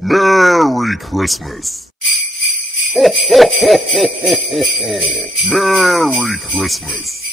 Merry Christmas! Merry Christmas!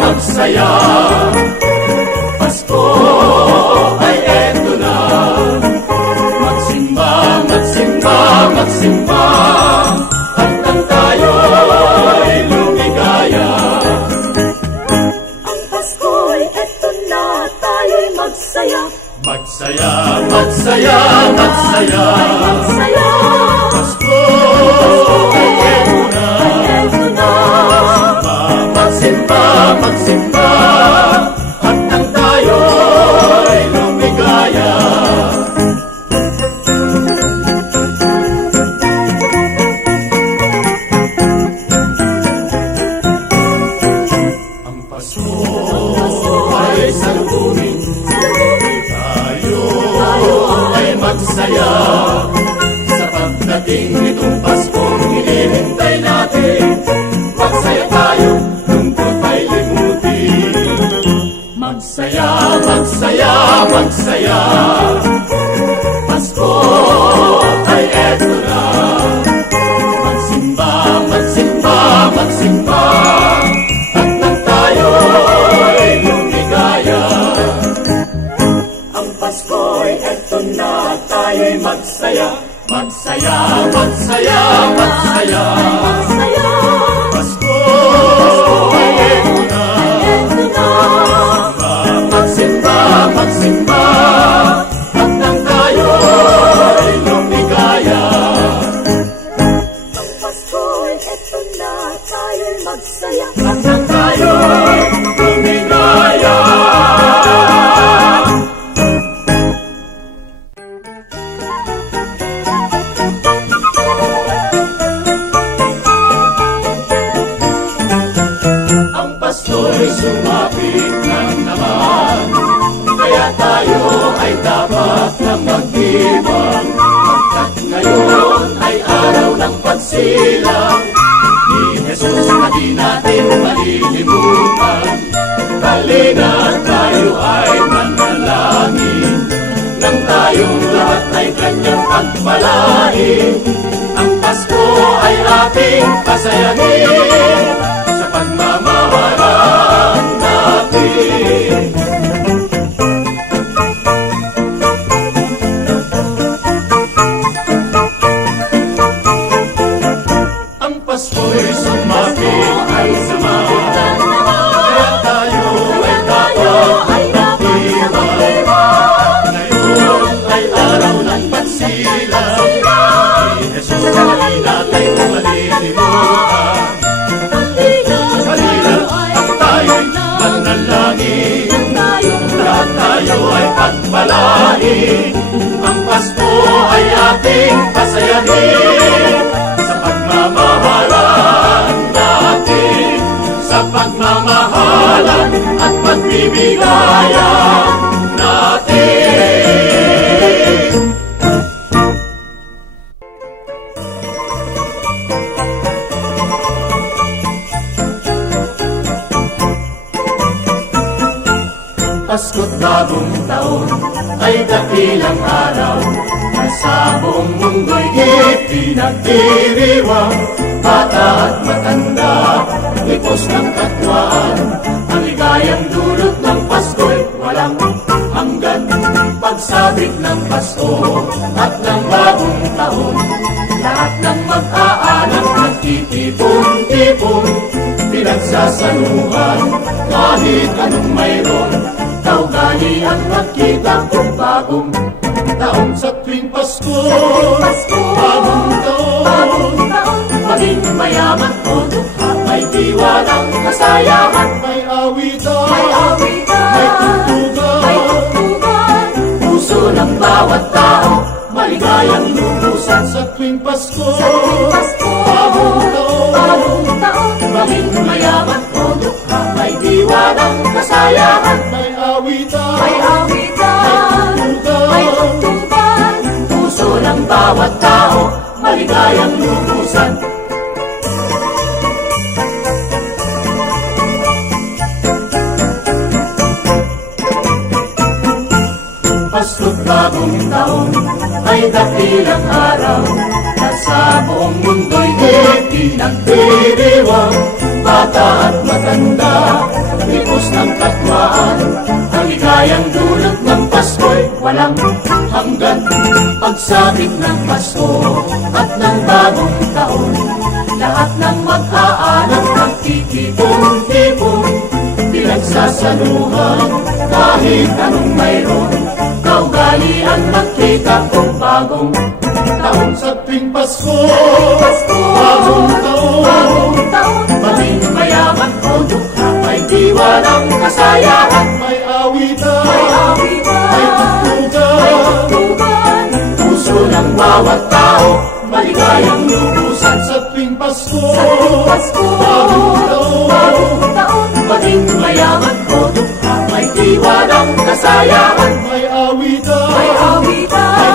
magsaya. Pasko ay eto na. Magsimba, magsimba, magsimba, hanggang tayo'y lumigaya. Ang Pasko'y eto na, tayo'y magsaya. Magsaya, magsaya, magsaya, Magsaya. Pasko ay eto na. Magsimba, magsimba, hanggang tayo'y lumigaya. Ang Pasko ay salubungin, tayo ay magsaya. Sa pagdating nitong Paskong hinihintay natin, magsaya tayo, lungkot ay limutin. Magsaya, magsaya, magsaya, Pasko ay eto na. Magsimba, magsimba, magsimba, hanggang tayo'y lumigaya. Ang Pasko'y eto na, tayo'y magsaya. Magsaya, magsaya, magsaya, Magsaya. Pasko ay eto na. Eto na. Magsimba, magsimba, hanggang tayo'y lumigaya. Ang Pasko'y eto na, tayo'y magsaya. Hanggang tayo'y lumigaya. Ang Pasko'y sumapit na naman, kaya tayo ay dapat na mag-ibang. Pagkat ngayon ay araw ng pagsilang ni Jesus na di natin malilimutan. Halina tayo ay manalangin, nang tayong lahat ay kanyang pagpalain. Ang Pasko ay ating pasayahin sa pagmamahalan natin. Ang Pasko'y sumapit ay samahan, kaya tayo ay dapat mag-ibang. Ngayon ay araw ng pagsilang ni Jesus na di natin malilimutan. Halina at tayo'y manalangin, lahat tayo ay pagpalain. Ang Pasko ay ating pasayahin sa pagmamahalan natin, sa pagmamahalan at pagbibigayan natin. Pasko't bagong taon ay dakilang araw na sa buong mundo'y ipinagdiriwang. Bata at matanda, lipos ng katwaan, ang ligayang dulot ng Pasko'y walang hanggan. Pagsabit ng Pasko at ng bagong taon, lahat ng mag-aanak nagtitipon-tipon, pinagsasaluhan kahit anong mayroon. Kaugali ang magkita kung bagong taon sa tuwing Pasko. Bagong taon, maging mayaman o dukha, may diwalang kasayahan, may awitan, may tugtugan, puso ng bawat tao, maligayang lubusan sa tuwing Pasko. Bagong taon, maging mayaman o dukha, may diwalang kasayahan, may awitan, may tugtugan, puso ng bawat tao, maligayang lubusan. Pasko't bagong taon ay may dakilang araw na sa buong mundo'y pinagdiriwang. Bata at matanda, lipos ng katwaan, ang ligayang dulot ng Pasko'y walang hanggan. Pagsapit ng Pasko at ng bagong taon, lahat ng mag-aanak magtitipon-tipon, pinagsasaluhan kahit anong mayroon. Kaugalian magkita kung bagong taon sa tuwing Pasko. Bagong taon, maging mayaman o dukha, may diwa ng kasayahan, may awitan, may tugtugan, puso ng bawat tao, maligayang lubusan sa tuwing Pasko. Bagong taon, maging mayaman o dukha, may diwa ng kasayahan, may awitan, may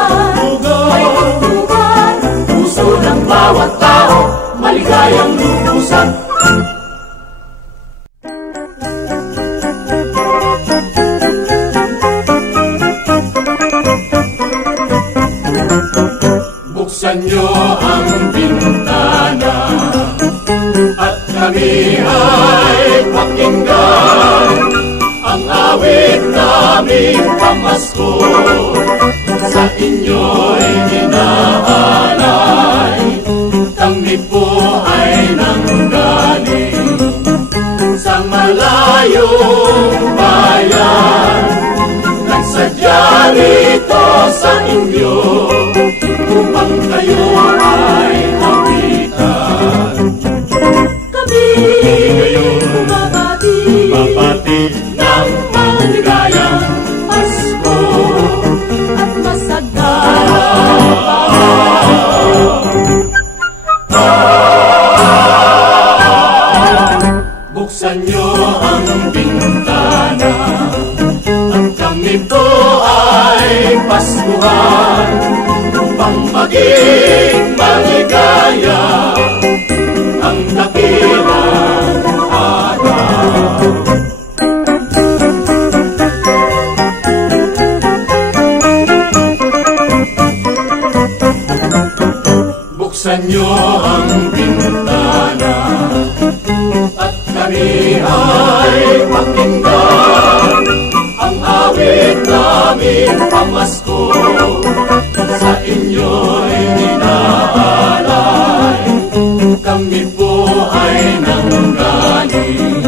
tugtugan, puso ng bawat tao, maligayang lubusan. Buksan niyo ang bintana at kami ay pakinggan ang awit naming pamasko. Sa inyo'y inaalay, kami po ay nanggaling sa malayong bayan. Nagsadya rito sa inyo upang kayo ay awitan. Kami ngayon babati ng maligayang Pasko at masagana. Buksan niyo ang bintana at kami po ay Paskuhan upang maging maligaya ang dakilang araw. Buksan niyo ang bintana at kami ay pakinggan ang awit naming pamasko. Sa inyo'y inaalay, kami po ay nanggaling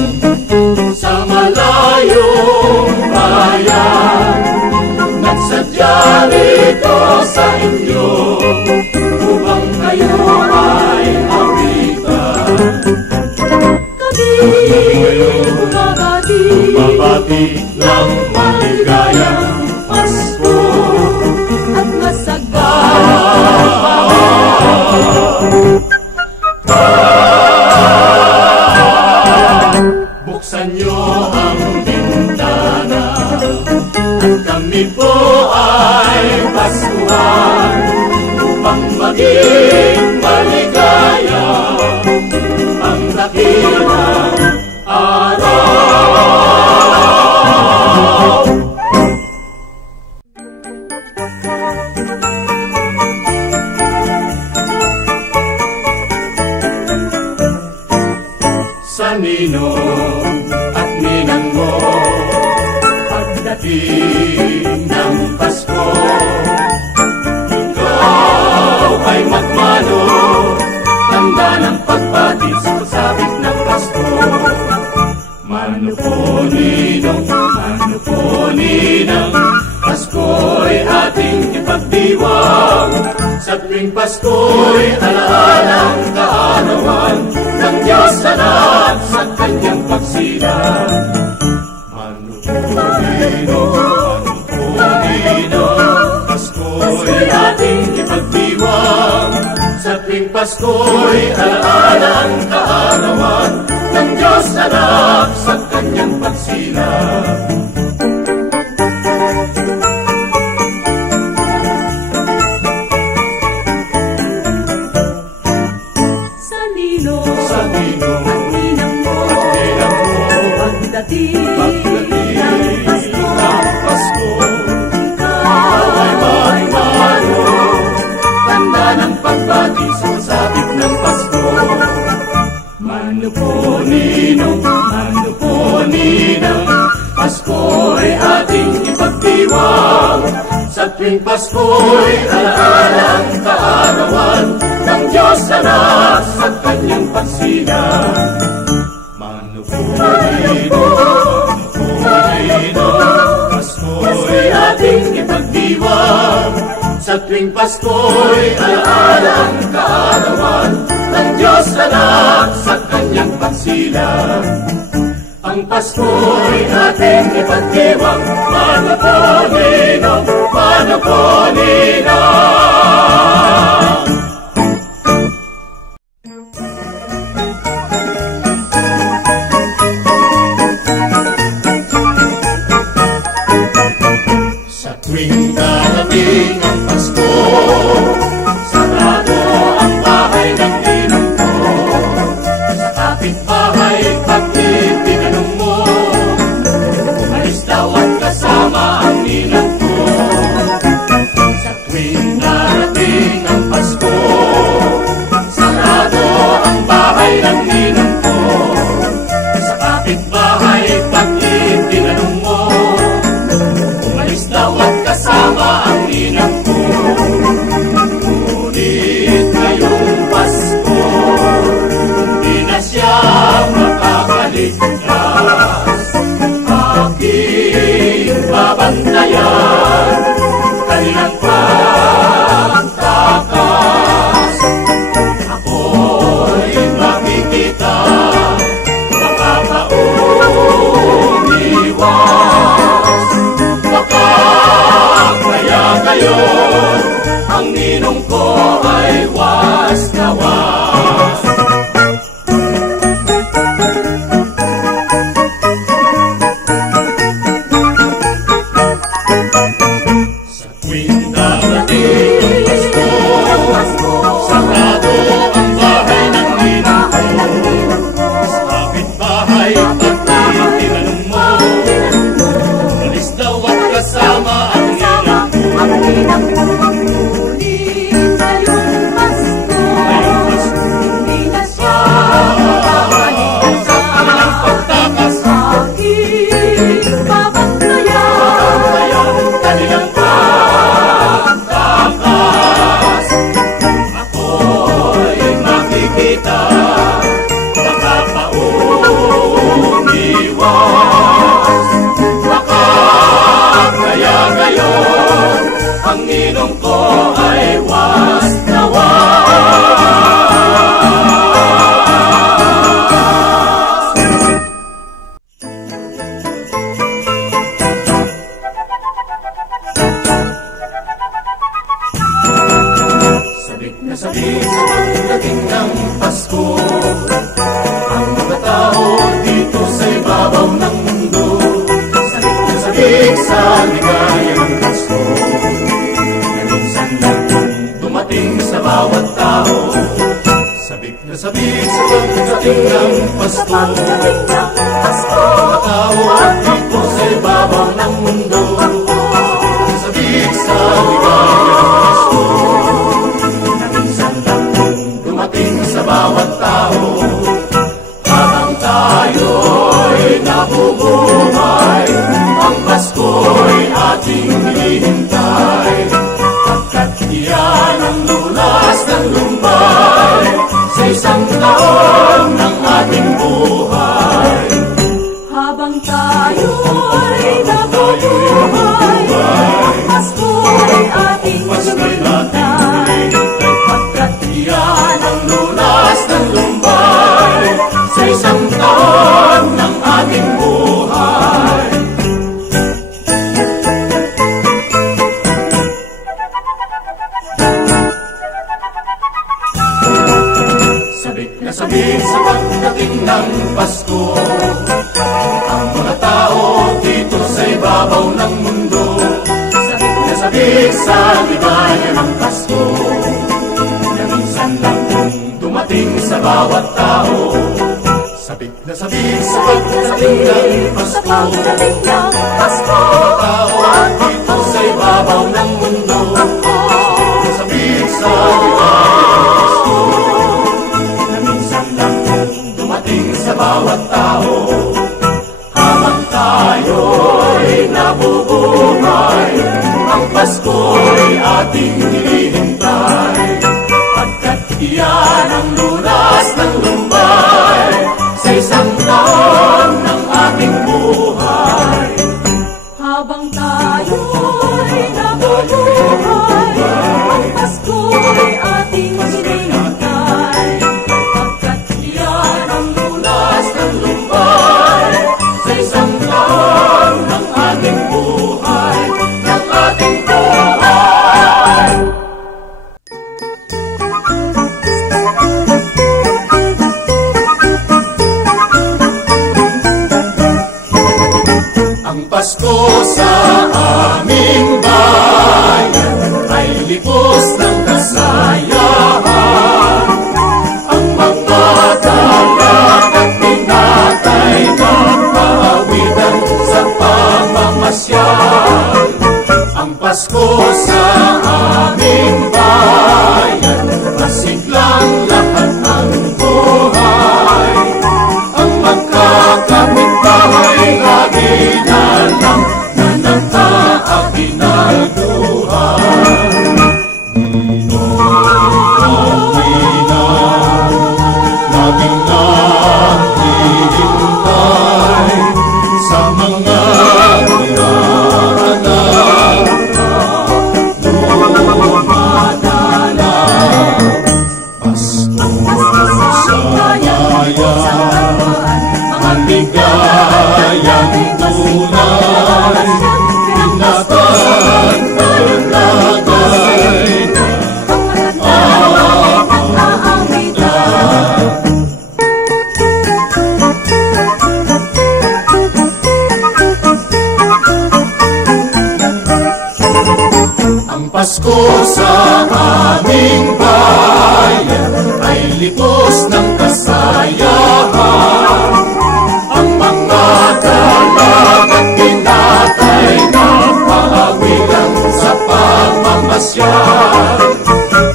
sa malayong bayan. Nagsadya rito sa inyo upang kayo ay awitan. Kami ngayon babati ng maligayang Pasko at masagana. Buksan niyo ang bintana at kami po ay Paskuhan upang maging maligaya ang dakilang araw. Sa ninong at ninang mo, pagdating ng Pasko, ikaw ay magmano, tanda ng pagbati sa pagsapit ng Pasko. Mano po ninang, Pasko'y ating ipagdiwang. Sa tuwing Pasko'y alaalang kaarawan ng Diyos anak sa kanyang pagsilang. Mano po ninang, Pasko'y ating ipagdiwang. Sa tuwing Pasko'y alaalang kaarawan ng Diyos anak sa kanyang pagsilang. Pagdating ng Pasko, ikaw ay magmano, magbati sa sabik ng Pasko. Mano po ninong, Pasko'y ating ipagdiwang. Sa tuwing Pasko'y alaala ang kaarawan ng Diyos Anak sa kanyang pagsilang. Mano po ninong, Pasko'y ating ipagdiwang. Sa tuwing Pasko'y alaala ang kaarawan ng Diyos Anak sa kanyang pagsilang. Ang Pasko'y ating ipagdiwang. Mano po ninong, mano po ninong. Sa tuwing darating ang Pasko, sarado ang bahay ng ninong ko. Sa kapitbahay pag itinanong mo, umalis daw at kasama ang ninang ko. Sa tuwing darating ang Pasko, sarado ang bahay ng ninang ko. Sa kapitbahay pag itinanong mo, umalis daw at kasama ang ninang ko. Ngunit ngayong Pasko, hindi na siya makakaligtas. Aking babantayan kanilang pagtakas. Ako'y makikita, makakaumiwas. Baka kaya ngayon ang ninong ko ay was na was. Sa tuwing darating ang Pasko, sarado ang bahay ng ninong ko. Sa kapitbahay pag itinanong mo, umalis daw at kasama ang ninang ko. Ngunit ngayong Pasko, hindi na siya makakaligtas. Kanilang pagtakas, Aking babantayan kanilang pagtakas. Ako'y makikita, makakaumiwas. Baka kaya ngayon ang ninong ko ay was na was. Sabik na sabik sa pagdating ng Pasko, ang mga tao dito sa ibabaw ng mundo. Sabik na sabik sa ligaya ng Pasko, na minsan lang dumating sa bawat tao. Sabik na sabik sa pagdating ng Pasko, mga tao dito sa ibabaw ng mundo. Sabik sa ligaya ng Pasko, na minsan lang dumating sa bawat tao. Habang tayo'y nabubuhay, ang Pasko'y ating hinihintay. Pagkat iyan ang lunas ng lumbay sa isang taon ng ating buhay. habang tayo'y nabubuhay. Pasko'y ating hinihintay. Pagkat iyan ang lunas ng lumbay sa isang taon ng ating buhay. Sabik na sabik sa pagdating ng Pasko, ang mga tao dito sa ibabaw ng mundo. Sabik na sabik sa ligaya ng Pasko, na minsan lang dumating sa bawat tao. Sabik na sabik sa pagdating ng Pasko, mga tao dito sa ibabaw ng mundo. Sabik sa ligaya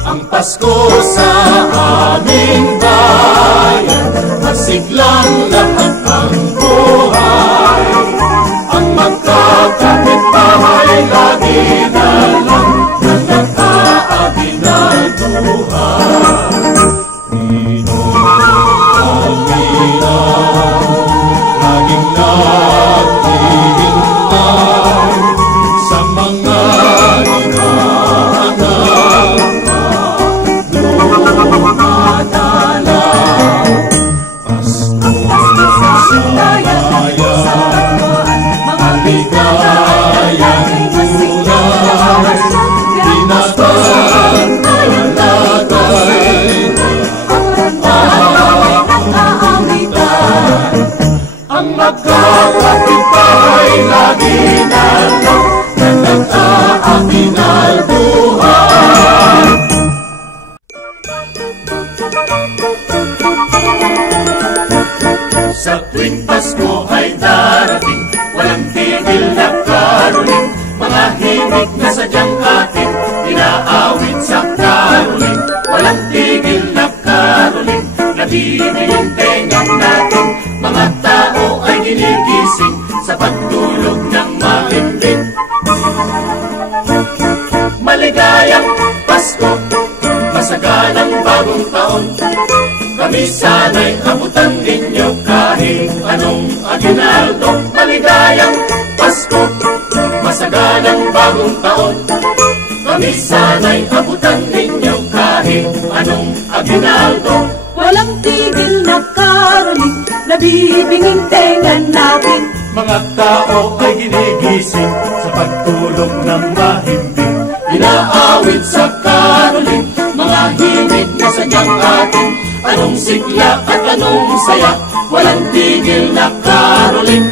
Ang Pasko sa aming bayan, masiglang lahat ang buhay. Ang magkakapit-bahay lagi na lang na nag-aaginalduhan. Laging naghihintay sa mga magkakapit-bahay lagi na lang na nag-aaginalduhan. Sa tuwing Pasko ay darating, walang tigil na karuling, mga himig na sadyang atin inaawit sa karuling. Walang tigil na karuling, nabibigyan tengang natin, mga tao ay ginigising sa pagtulog ng mahimbing. Maligayang Pasko, masaganang bagong taon, kami sana'y abutan ninyo kahit anong aginaldo. Maligayang Pasko, masaganang bagong taon, kami sana'y abutan ninyo kahit anong aginaldo. Walang tigil na karuling, nabibinging tengan natin, mga tao ay ginigising sa pagtulog ng mahimbing. Inaawit sa karuling, mga himig na sadyang atin, anong sigla at anong saya, walang tigil na karuling.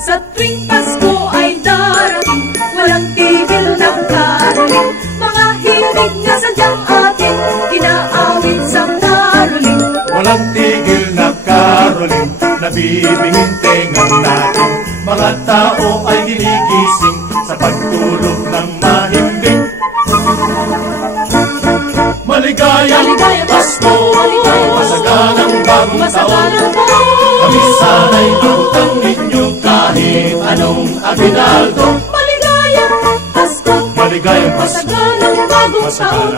sa tuwing Pasko ay darating, walang tigil na karuling, mga himig na sadyang atin, inaawit sa karuling. Walang tigil na karuling, nabibingin tengang natin, mga tao ay ginigising sa pagtulog ng mahimbing. Maligayang Pasko, masaganang bagong taon, kami sana'y abutan ninyo kahit anong aginaldo. Maligayang Pasko, Maligayang Pasko, masaganang bagong taon,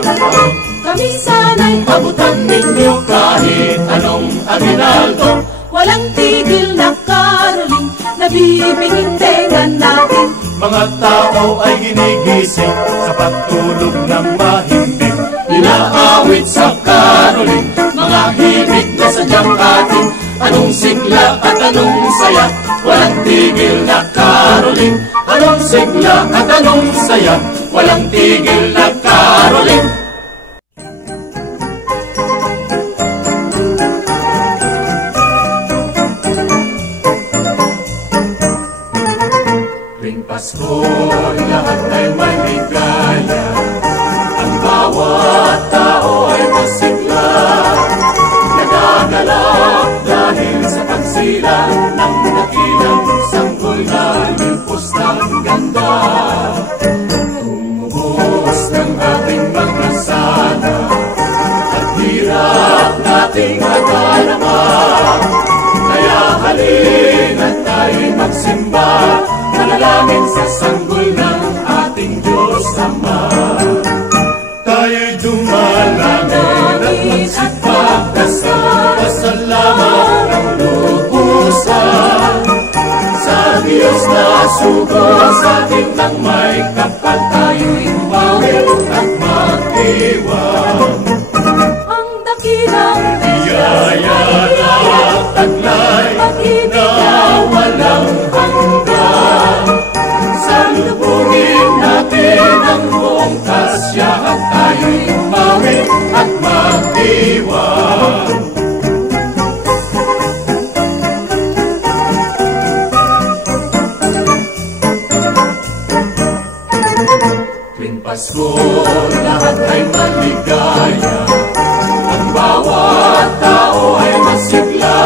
kami sana'y abutan ninyo kahit anong aginaldo. walang tigil na karuling, nabibingin tengan natin, Mga tao ay ginigising sa pagtulog ng mahimbing. Inaawit sa karuling, mga himig na sadyang atin, anong sigla at anong saya, walang tigil na karuling. Anong sigla at anong saya, walang tigil na karuling. Tuwing Pasko, lahat ay may ligaya, ang bawat tao ay masigla, nagagalak dahil sa pagsilang ng dakilang sanggol na limpos ng ganda. Tumubos ng ating mga sana at hirap nating madarama, kaya halina tayo'y magsimba, manalangin sa sanggol ng ating Diyos Ama. Tayo'y dumalangin at magsipagdasal, pasalamat ng lubusan sa Diyos na sugod sa atin ng may kapal. Tayo'y umawit at mag-iwan, ang dakilang biyaya at taglay na walang hanggan. Salubungin natin ang buong kasya at tayo'y umawit at mag-iwan. Tuwing Pasko, lahat ay maligaya, ang bawat tao ay masigla,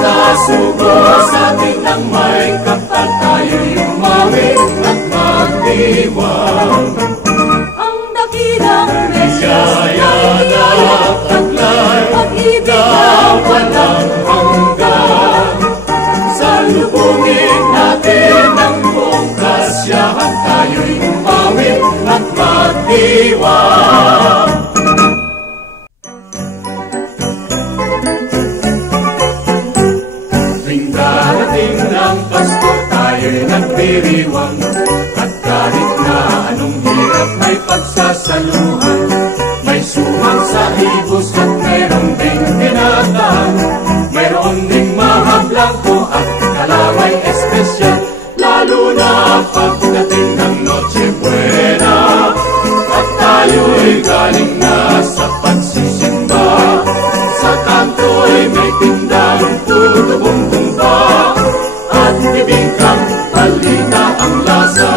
nasugo sa atin ng may kapal, tayo'y umawit at magdiwang. Ang dakilang Biyaya na taglay, pag-ibig na walang hanggan. Salubungin natin ang buong kasyahan, tayo'y umawit at magdiwang. Tuwing darating ng Pasko, tayo'y nagdiriwang, at kahit na anong hirap ay pagsasaluhan. May sumang sa ibos at mayroon ding dinadaan, mayroon ding mga blanco at kalamay espesyal, lalo na pagdating ng Noche Buena. At tayo'y galing na sa pagsisimba, sa kanto'y may tindang puto bumbong pa, at bibingkang balita ang lasa.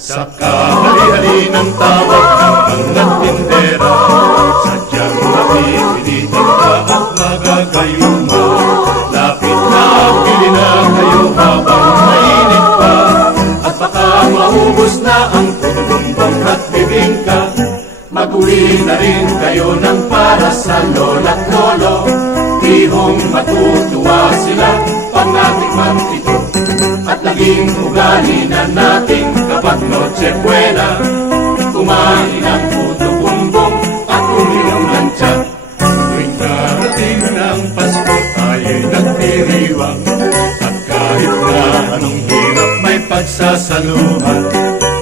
Sa kahali-hali ng tawag ng mga tindera, sadyang makikinitin ka at magagayuma. Lapit na, bili na kayo habang mainit pa, at baka maubos na ang putubumbong at bibingka. Mag-uwi na rin kayo ng para sa lola't lolo, tihong matutuwa sila pag natikman ito. At naging ugali na natin kapag Noche Buena, kumain ng puto bumbong at uminom ng tiyak. Tuwing darating ng Pasko, tayo'y nagdiriwang, at kahit na anong hirap may pagsasaluhan.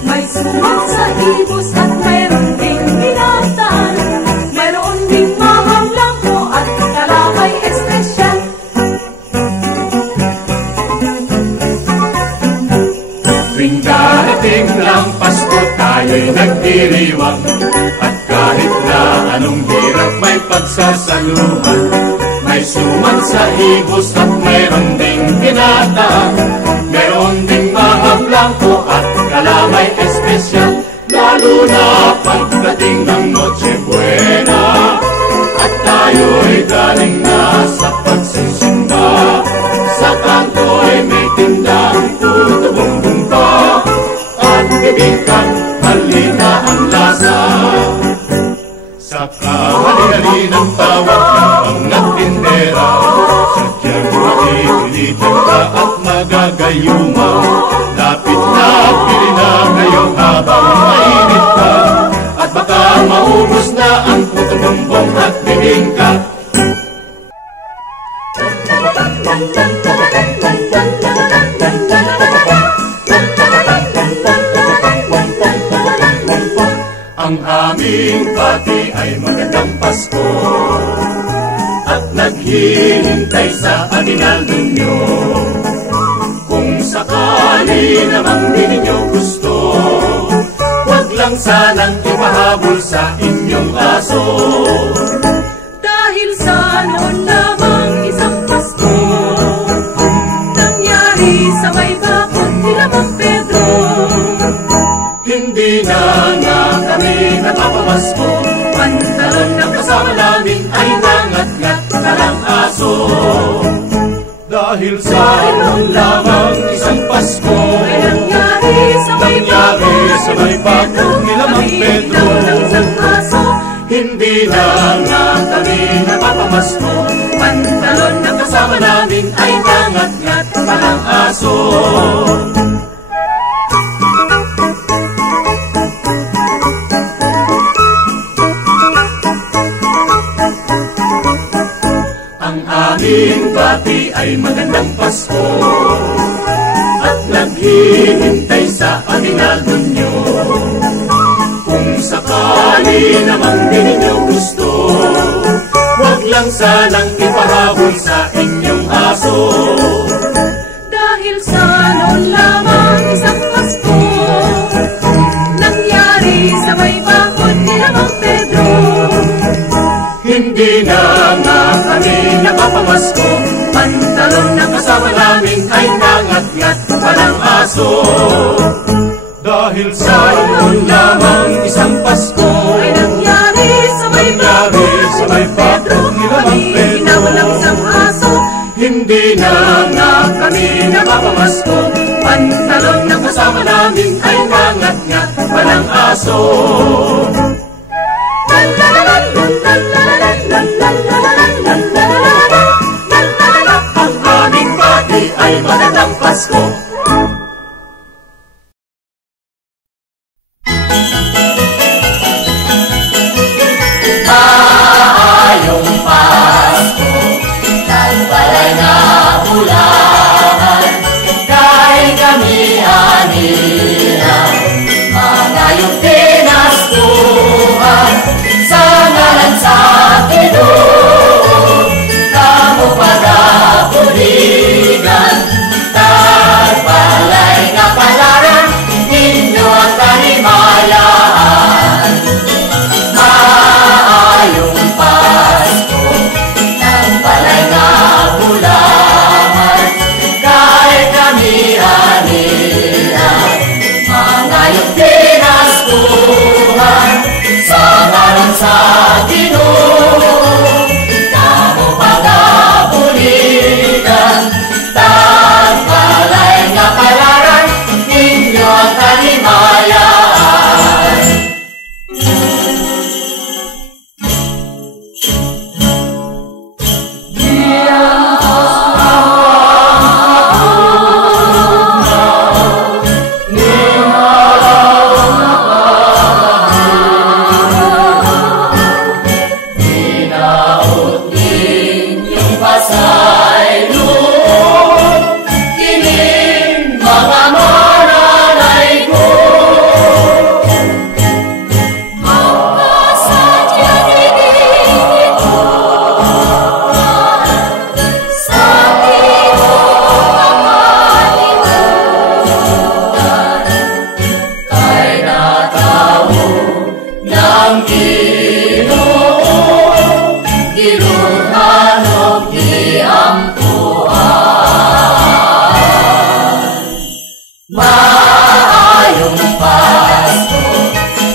may sumang sa ibos at mayroon ding dinadaan, mayroon ding mga blanco at kalamay espesyal. Tuwing darating ng Pasko, tayo'y nagdiriwang, at kahit na anong hirap may pagsasaluhan. May suman sa ibos at mayroon ding dinadaan, mayroon ding mga blanco at kalamay espesyal, lalo na pagdating ng Noche Buena. At tayo'y galing na sa pagsisimba, sa kanto'y may tindang puto bumbong pa, at bibingkang halina ang lasa. Sa kahali-hali ng tawag ng mga tindera, sadyang makikilitan ka at magagayuma. Lapit na, bili na kayo habang mainit pa, at baka maubos na ang puto bumbong at bibingka. Ang aming pati ay magandang Pasko, at naghihintay sa aginaldo nyo. Kung sakali namang di ninyo gusto, wag lang sanang ipahabol sa inyong aso. Dahil sa noon lamang isang Pasko, nangyari sa may bakod nila Mang Pedro. Hindi na nga kami napapamasko, pantalon ng kasama namin ay nangat-ngat ng aso. Dahil sa noon lamang isang Pasko, Ay nangyari sa may bakod nila Mang Pedro. ng isang aso. Hindi na nga kami napapamasko, pantalon ng kasama namin ay nangat-ngat ng aso. Ang aming bati ay magandang Pasko, at naghihintay sa aginaldo nyo. Kung sakali namang di ninyo gusto, wag lang sanang ipahabol sa inyong aso. Dahil sa noon lamang isang Pasko, nangyari sa may bakod nila Mang Pedro. Hindi na nga kami napapamasko, pantalon na kasama namin ay nangat-ngat ng aso. Dahil sa noon lamang isang Pasko, Ay nangyari sa may bakod sa may bakod nila Mang Pedro. Ginawa ng isang aso. Hindi na nga kami napapamasko, pantalon na kasama namin ay ngangat-ngat, walang aso. Ang aming pati ay magandang Pasko. Maayong Pasko, nagbalay na ulan, kay kami anihan, mangayong pinaskuhan, sa ngalan sa Ginoo, kamo pagapuligan, nagbalay nga palaran, ninyo ang kanimayaan. Maayong Pasko, nagbalay nga ulan, kay kami anihan, mangayong pinaskuhan, sa ngalan sa Ginoo, kamo pagapuligan, nagbalay nga palaran, ninyo ang kanimayaan. Maayong Pasko,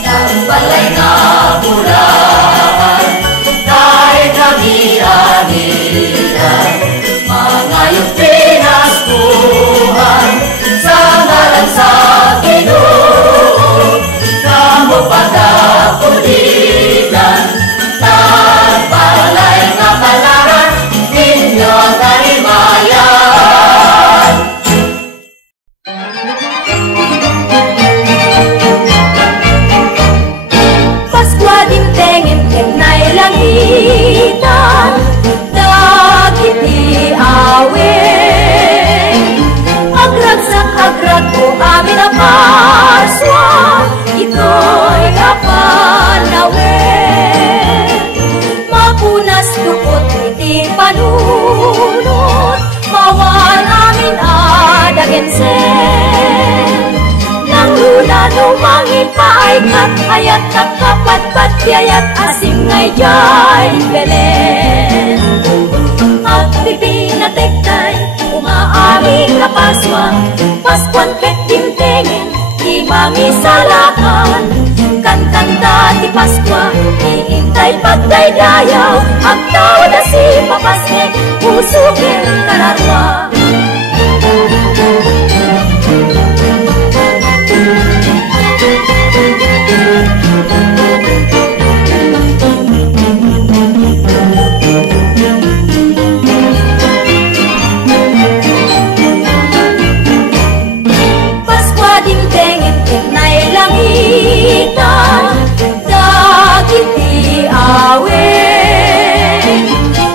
nagbalay nga ulan, kay kami anihan, mangayong pinaskuhan, sa ngalan sa Ginoo, kamo pagapuligan, nagbalay nga palaran, ninyo ang kanimayaan. Paskwa dintengin kenay langitan, dagit iawin. Agragsak agrag ko amin ang paswa, ito'y kapanawin. Mapunas tukot iti panunot, mawan amin adagensen. Nang luna lumangin paaykat, ayat nakapatpat, yayat asim ngay jay Belen. Agpipinatektay, umaaming kapaswa, Paskwan ket timtengin, imami salakan. Kantanda ti Paskwa, iintay pagdaydayaw, agtaw na si Papasnek, pusukin kalarwa. Paskwa dintengin kenay langitan, dagit iawin.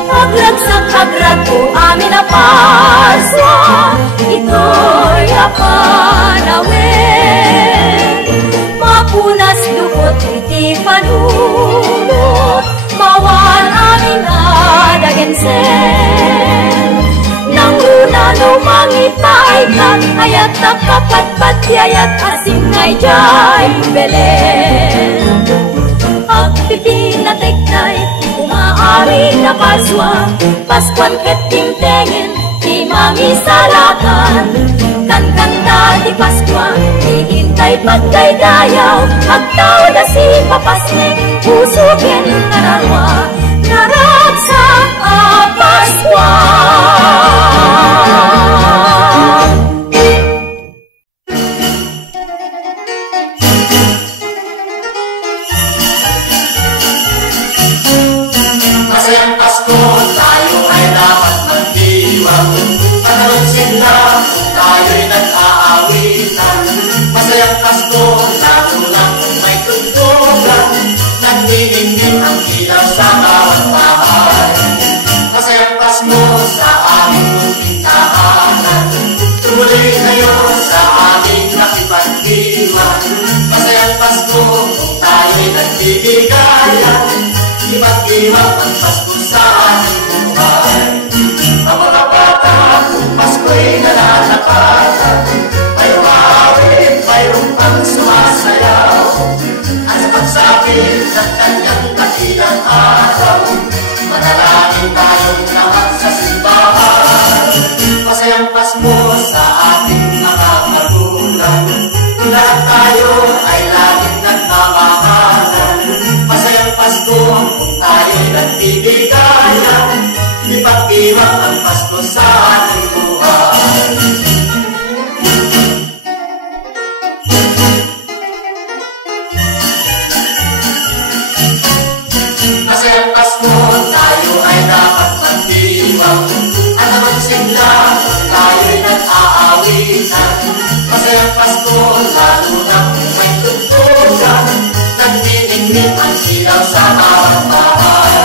Agragsak agrag ko amin na paswa, ito'y apanawin. Mapunas dukot iti panunot, mawan amin adagensen. Nang luna lumangit paaykat, ayat nakapatpat, yayat asim ngay jay Belen. Agpipinatektay, umaari na paswa, Paskwan ket timtengin, imami salakan. Kankanta di Paskwa, iintay pagdaydayaw, agtaw na si Papasnek, pusukin kararwa, naragsak a Paskwa. nagbibigayan, iba't-ibang ang Pasko sa ating buhay. Ang mga bata, kung Pasko'y nalalapatan, mayroong awit, mayroong pang sumasayaw, at sa pagsapit ng kanyang dakilang araw, manalangin tayong lahat sa simbahan. Masayang Pasko sa ating mga magulang, lahat tayo ay laging nagmamahalan. Masayang Pasko kung tayo'y nagbibigayan, iba't-ibang ang Pasko sa ating buhay. Masayang Pasko, tayo ay dapat magdiwang, at magsigla kung tayo'y nag-aawitan. Masayang Pasko, lalo na kung may tugtugan, nagniningning ang silaw sa bawat bahay.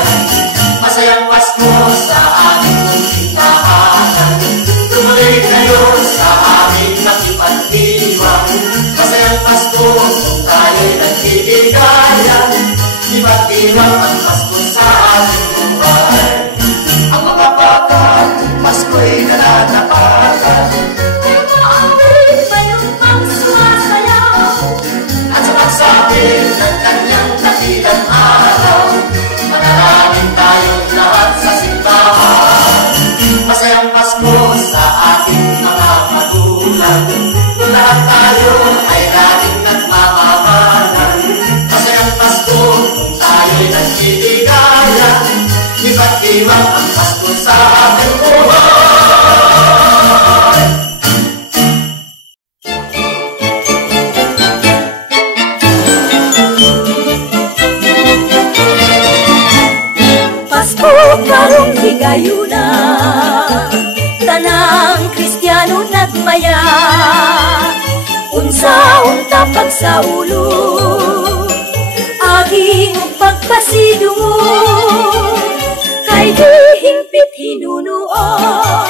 Masayang Pasko sa aming munting tahanan, tumuloy kayo sa aming nakipagdiwang. Masayang Pasko kung tayo'y nagbibigayan, iba't-ibang ang Pasko sa ating buhay. Ang mga bata, Pasko'y nalalapatan, Mayroong awit, mayroong pang sumasayaw, at sa pagsapit ng kanyang dakilang araw, manalangin tayong lahat sa simbahan. Masayang Pasko sa ating mga magulang, lahat tayo ay laging nagmamahalan. Masayang Pasko kung tayo'y nagbibigayan, iba't-ibang ang Pasko sa ating buhay. Pasko karong higayuna, tanang Kristiyano nagmaya, unsa-unta pagsaulo, aging pagpasidungo, kay di hingpit hinunuan,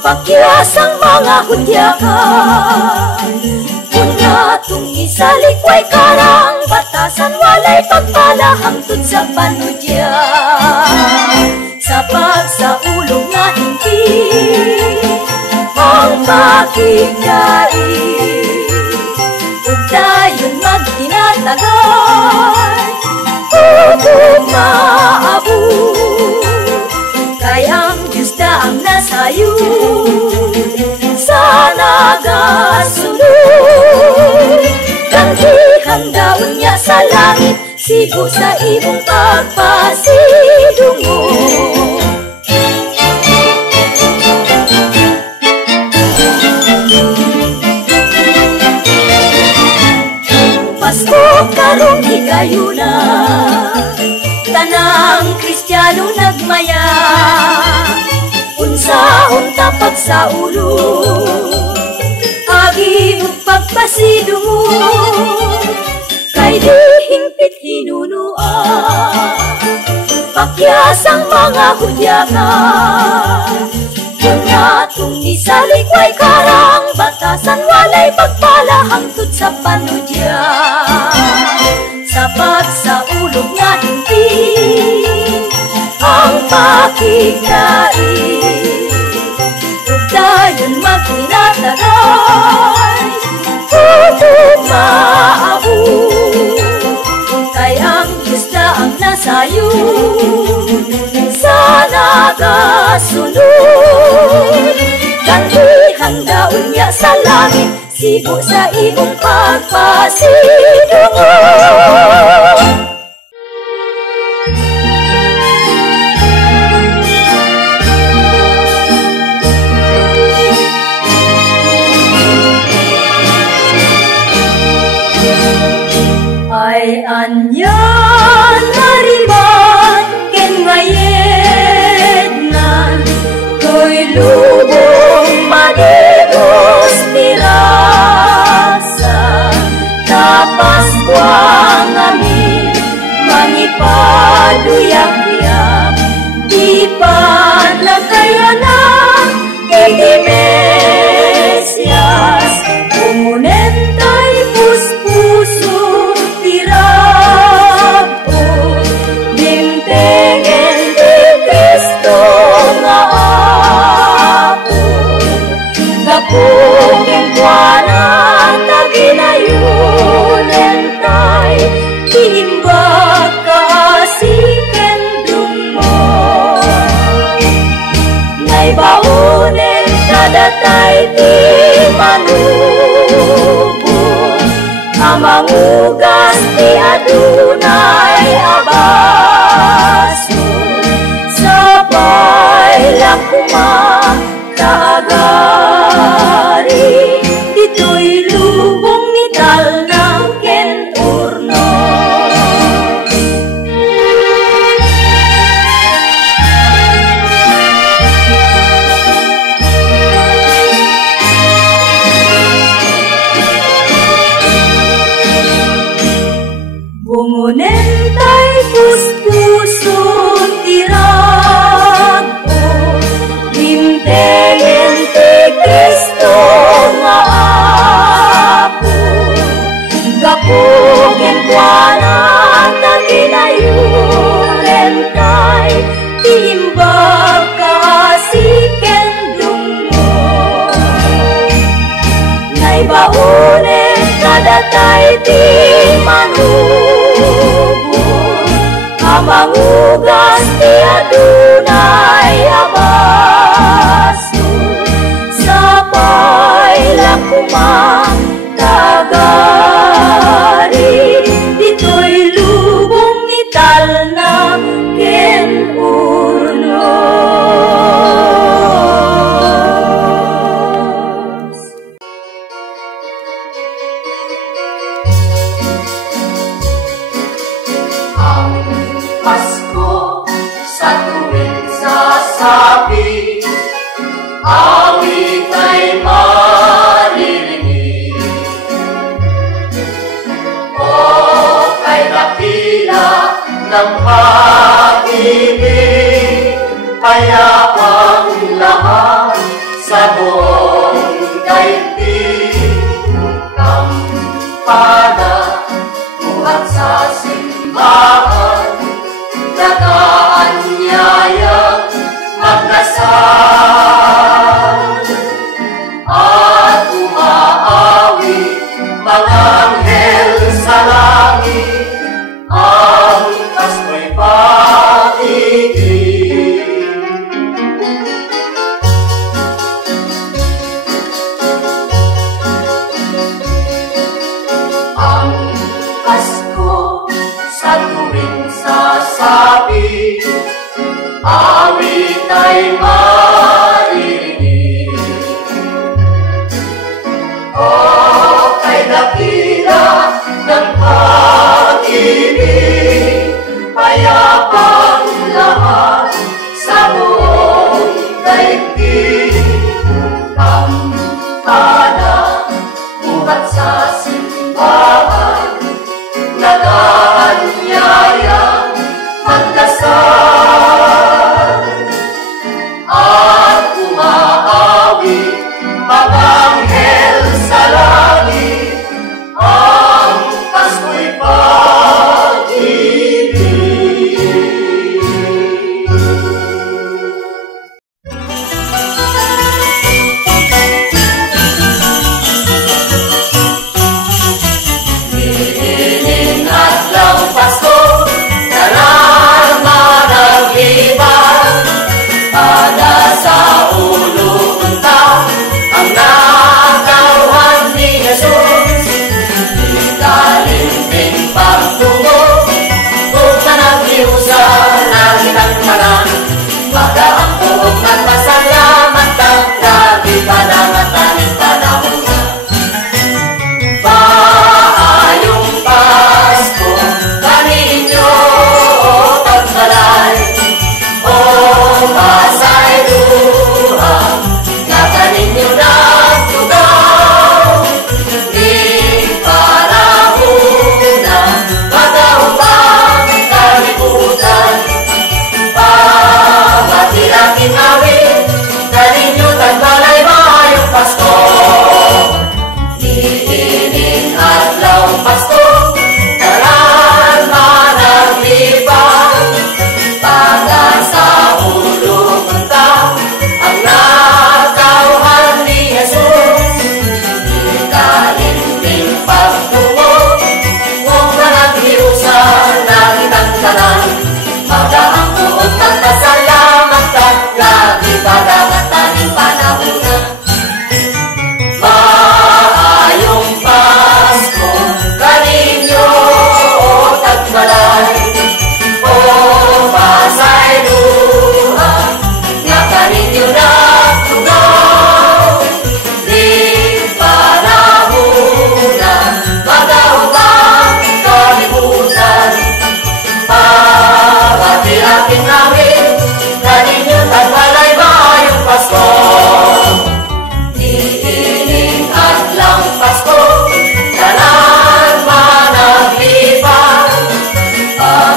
pakyasang mga hudyakan. Kung natong isalikway karang batasan, walay pagpala hangtod sa panudya. Sa pagsaulog nga hindi ang makikay, ug dayon magtinatagay, tutong maabot. Kay ang Diyos daang nasayod sa nagasunod, kantihan daon niya sa langit, sigo sa imong pagpasidungo. Pasko karong higayuna, tanang Kristiyano nagmaya, unsa-unta pagsaulo, aging pagpasidungo, kay di hingpit hinunuan, pakyasang mga hudyakan. Kung natong isalikway karang batasan, walay pagpala hangtod sa panudya. Sa pagsaulog nga hindi ang makikay, ug dayon magtinatagay, tutong maabot. Kay ang Diyos na ang nasayod sa nagasunod, kantihan daon niya sa langit, sigo sa imong pagpasidungo. Ay anyan nariman ken ngayednan, ko'y lubong manigos mirasa, tapas kuang amin mangipaduyak-yak, di pa nagkayanan iti Mesias, kumunentay puspuso tirasa. kadatay ti manubong, amangugas ti adunay abaso, sabay lang kumakaagari, dito'y lubong ni tal ng kenurno. Bungunen tay puspuso tirago, himtegen ti Kristo nga apo, gapugin buwanan na ginayuren kay timbag kasiken dungo. Naibaunen kadatay ti manubong, amangugas ti adunay abaso, sabay lang kumakagari, dito'y lubong ni tal na kenurnos. Ang Pasko sa tuwing sasabi, awit ay maririnig. O kay dakila ng pag-ibig, payapang lahat sa buong daigdig. Kampana buhat sa simbahan, nagaanyayang magdasal, at umaawit mga anghel sa langit, ang Pasko'y pag-ibig. Ang Pasko sa tuwing sasabi, awit ay maririnig. O kay dakila ng pag-ibig, payapang lahat sa buong daigdig. Kampana buhat sa simbahan, nagaanyayang magdasal, at umaawit mga anghel sa langit, ang Pasko'y pag-ibig.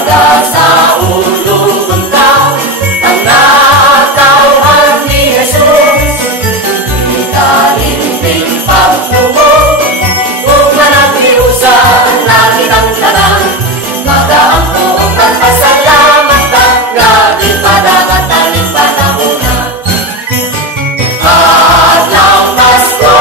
Baga sa ulo punta ang natauhan ni Jesus. Ikalimting pagtungo kung managliusan langit ang tanan. Magaang buong pagpasalamatan grabe padagat aling panahuna. Adlaw Pasko.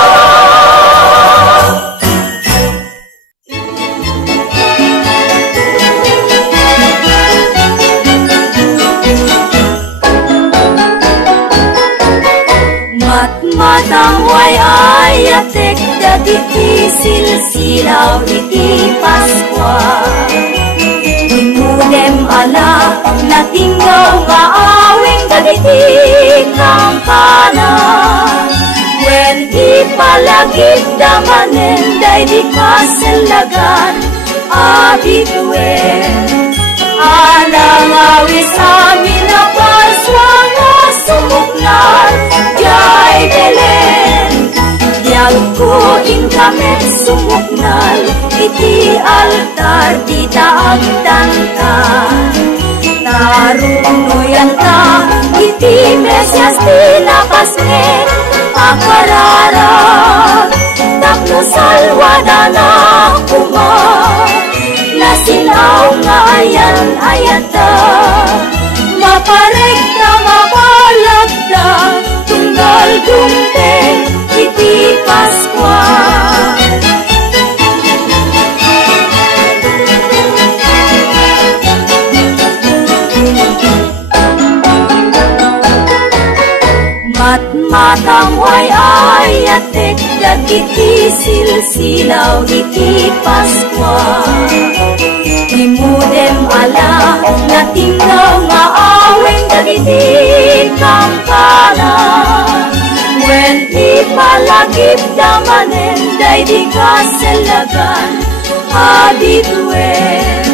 Matmatang way ayatek dagiti silsilaw iti Paskwa. Imudem ala natinggaw nga awing dagiti kampana. When ipalagid damanen day di kasalagan abituen. Alang awis amin na Paswa nga sumuknar jay Belen. Diag ko inkamet sumuknal iti altar di taag dantan. Narunoyan ta iti Mesyas tinapasmen akararag. Tapno salwada na kuma nasinaw nga ayan-ayata. Maparekta mapalagda tunggal dumpeng iti Paskwa. Matmatang way ayatek dagiti silsilaw iti Paskwa. Imudem ala natinggaw nga aweng dagiti kampana. When ipalagip damanen day di kasalagan abituen.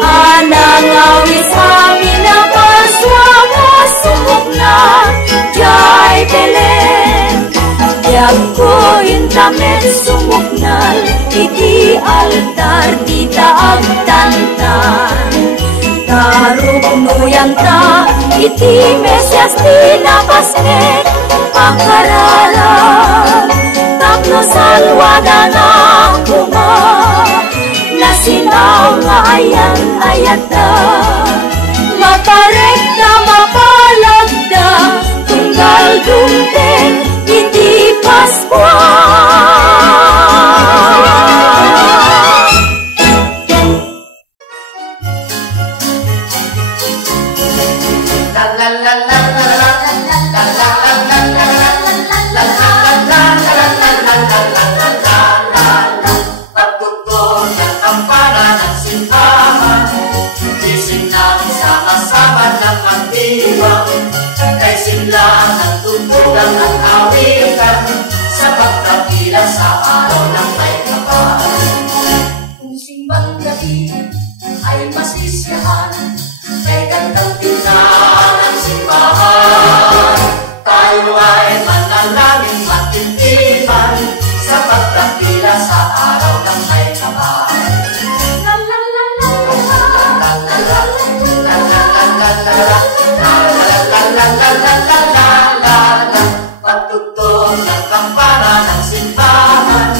Anang awis amin na Paswa nga sumukna jay Belen. Diag ko intamet sumuknal iti altar di taag dantan. Narupnuyan ta iti Mesyas tinapasmen akararag. Tapno salwada na kuma nasinaw nga ayan-ayata. Maparekta mapalagda tunggal dumpeng iti Paskwa. Tutugan at awitan sa pagkakila sa araw ng may kapal. Kung simbang gabi ay masisiyahan, kay gandang tingnan ang simbahan. Tayo ay manalangin matintiban sa pagkakila sa araw ng may kapal. Pagtugtog ng kampana ng simbahan,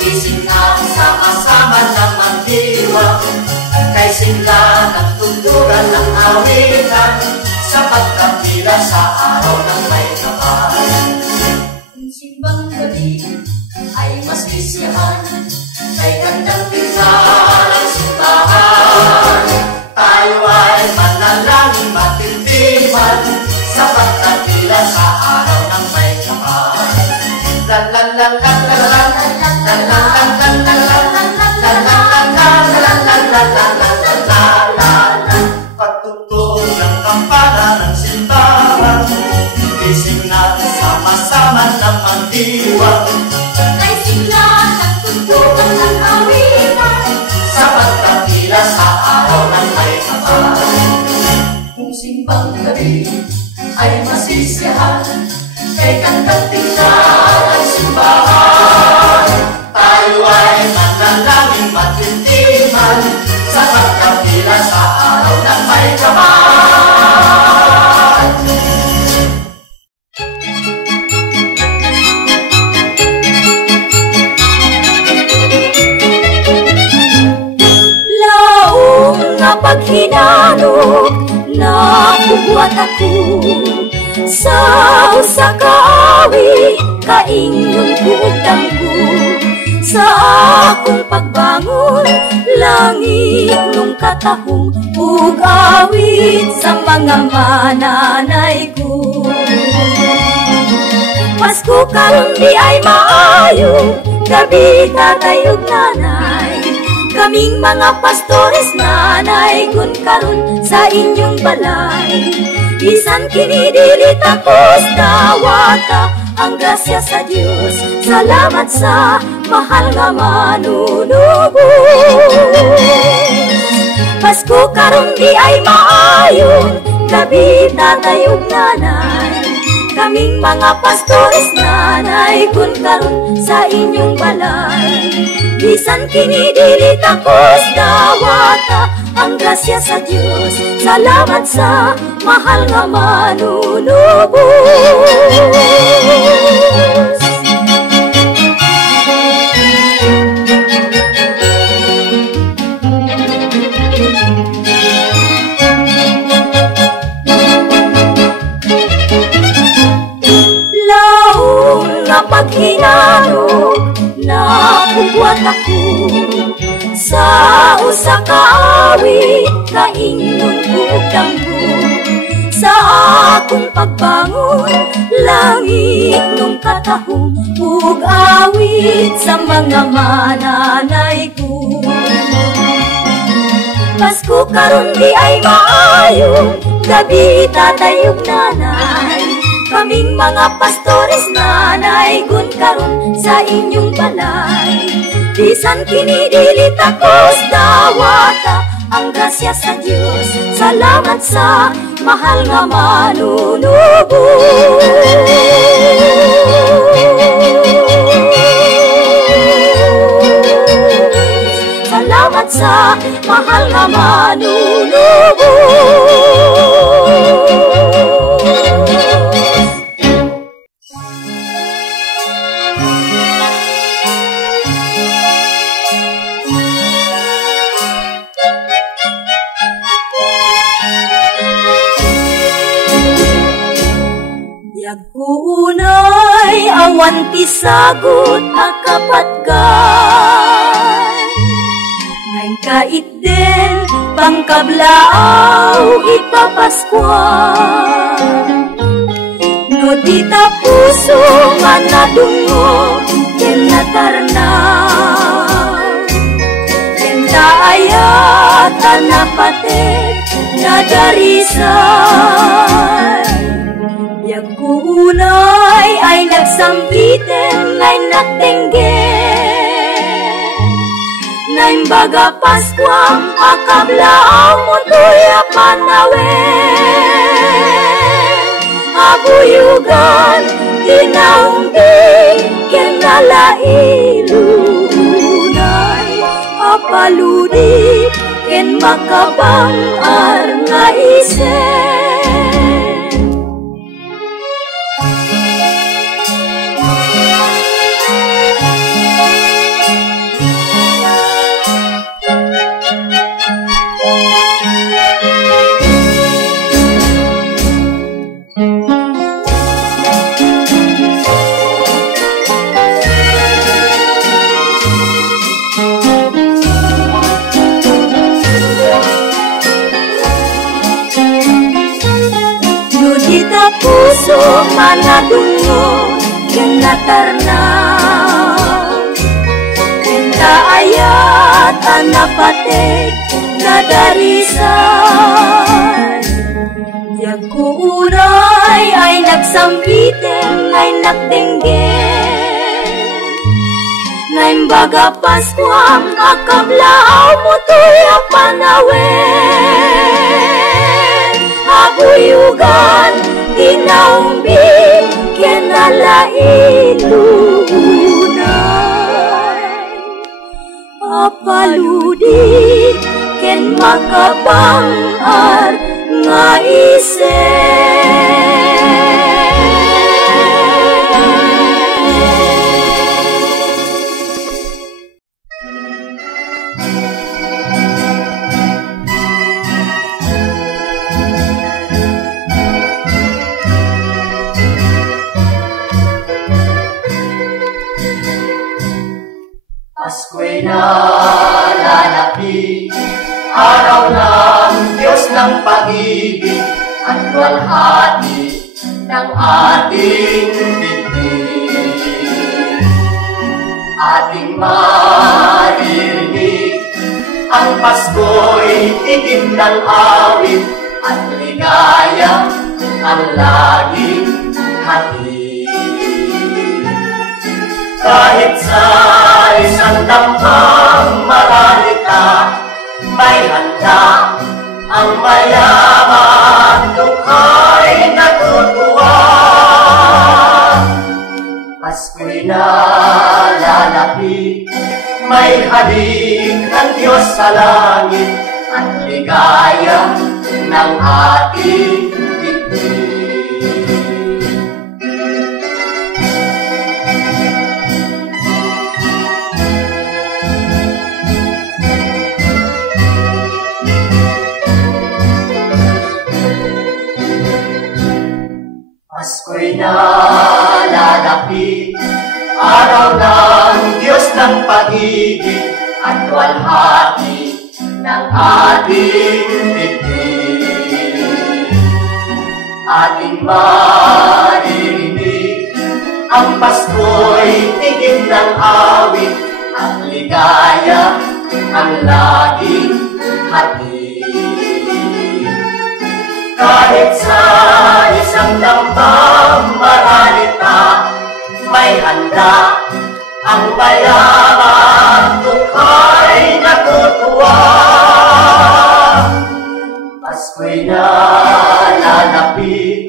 gising na sama-sama ng magdiwang. Kay sila nagtugtugan ng awitan sa pagkakila sa araw ng may kapal. Kung simbang gabi ay masisiyahan, kay gandang tingnan ang simbahan. Tayo ay manalangin matintiban sa pagkakila sa araw ng may kapal. La la la la la la la la la la la la. Pagtugtog ng kampana ng simbahan, gising na sama-sama ng magdiwang. Kay sila nagtugtugan ng awitan sa pagkakila sa araw ng may kapal. Kung simbang gabi ay masisiyahan, kay gandang tingnan ang simbahan. Tayo ay manalangin matintiman sa pagkakila sa ay kaman. Laong nga paghinanok na bubuhat ako sa usa ka awit kaingon kutang ko sa akong pagbangon langit nung katahong ug awit sa mga mananay ko. Pasko karon di ay maayo gabi tatay ug nanay kaming mga pastores nanay kun karon sa inyong balay. Bisan kini dili takos dawata ang grasya sa Dios. Salamat sa mahal nga manunubos. Pasko karon di ay maayon gabi tatay ug nanay kaming mga pastores nanay kun karon sa inyong balay. Bisan kini dili takos dawata ang grasya sa Dios. Salamat sa mahal nga manunubos. Laong nga paghinanok na bubuhat ako sa usa ka awit kaingon kutang ko sa akong pagbangon langit nung katahong ug awit sa mga mananay ko. Pasko karon di ay maayo gabi tatay ug nanay kaming mga pastores nanay kun karon sa inyong balay. Bisan kini dili takos dawata ang grasya sa Dios. Salamat sa mahal nga manunubos. Salamat sa mahal nga manunubos. Yagkunay awan ti sagot akapatgan ngayon kait din pangkablaaw ipapaskuan no di ta puso nga nadungo ken natarnaw ken ayat napatek nadarisan. Yagkunay ay nagsambitin ngay nagtenggen ngayon baga Paskwang akablaaw mo tuya panawen abuyugan tinaumbing ken nalailunay apaludi ken makabangar nga isen. Puso manadungo ken natarnaw ken ayat napatek nadarisan. Yagkunay ay nagsambitin ngay nagtenggen ngayon baga Paskwang akablaaw mo tuya panawen abuyugan tinaumbing ken nalailunay apaludi ken makabangar Pasko'y nalalapit, araw ng Diyos ng pag-ibig at luwalhati ng ating dibdib. Ating maririnig, ang Pasko'y tikim ng awit at ligaya ang laging hatid. Kahit sa isang dampang maralita, may handa ang mayaman, lukha'y natutuwa. Pasko'y nalalapit, may halik ng Diyos sa langit at ligaya ng ating dibdib. Pasko'y nalalapit, araw ng Diyos ng pag-ibig at luwalhati ng ating dibdib. Ating maririnig, ang Pasko'y tikim ng awit at ligaya ang laging hatid. Kahit sa isang dampang maralita, may handa ang mayaman, lukha'y natutuwa. Pasko'y nalalapit,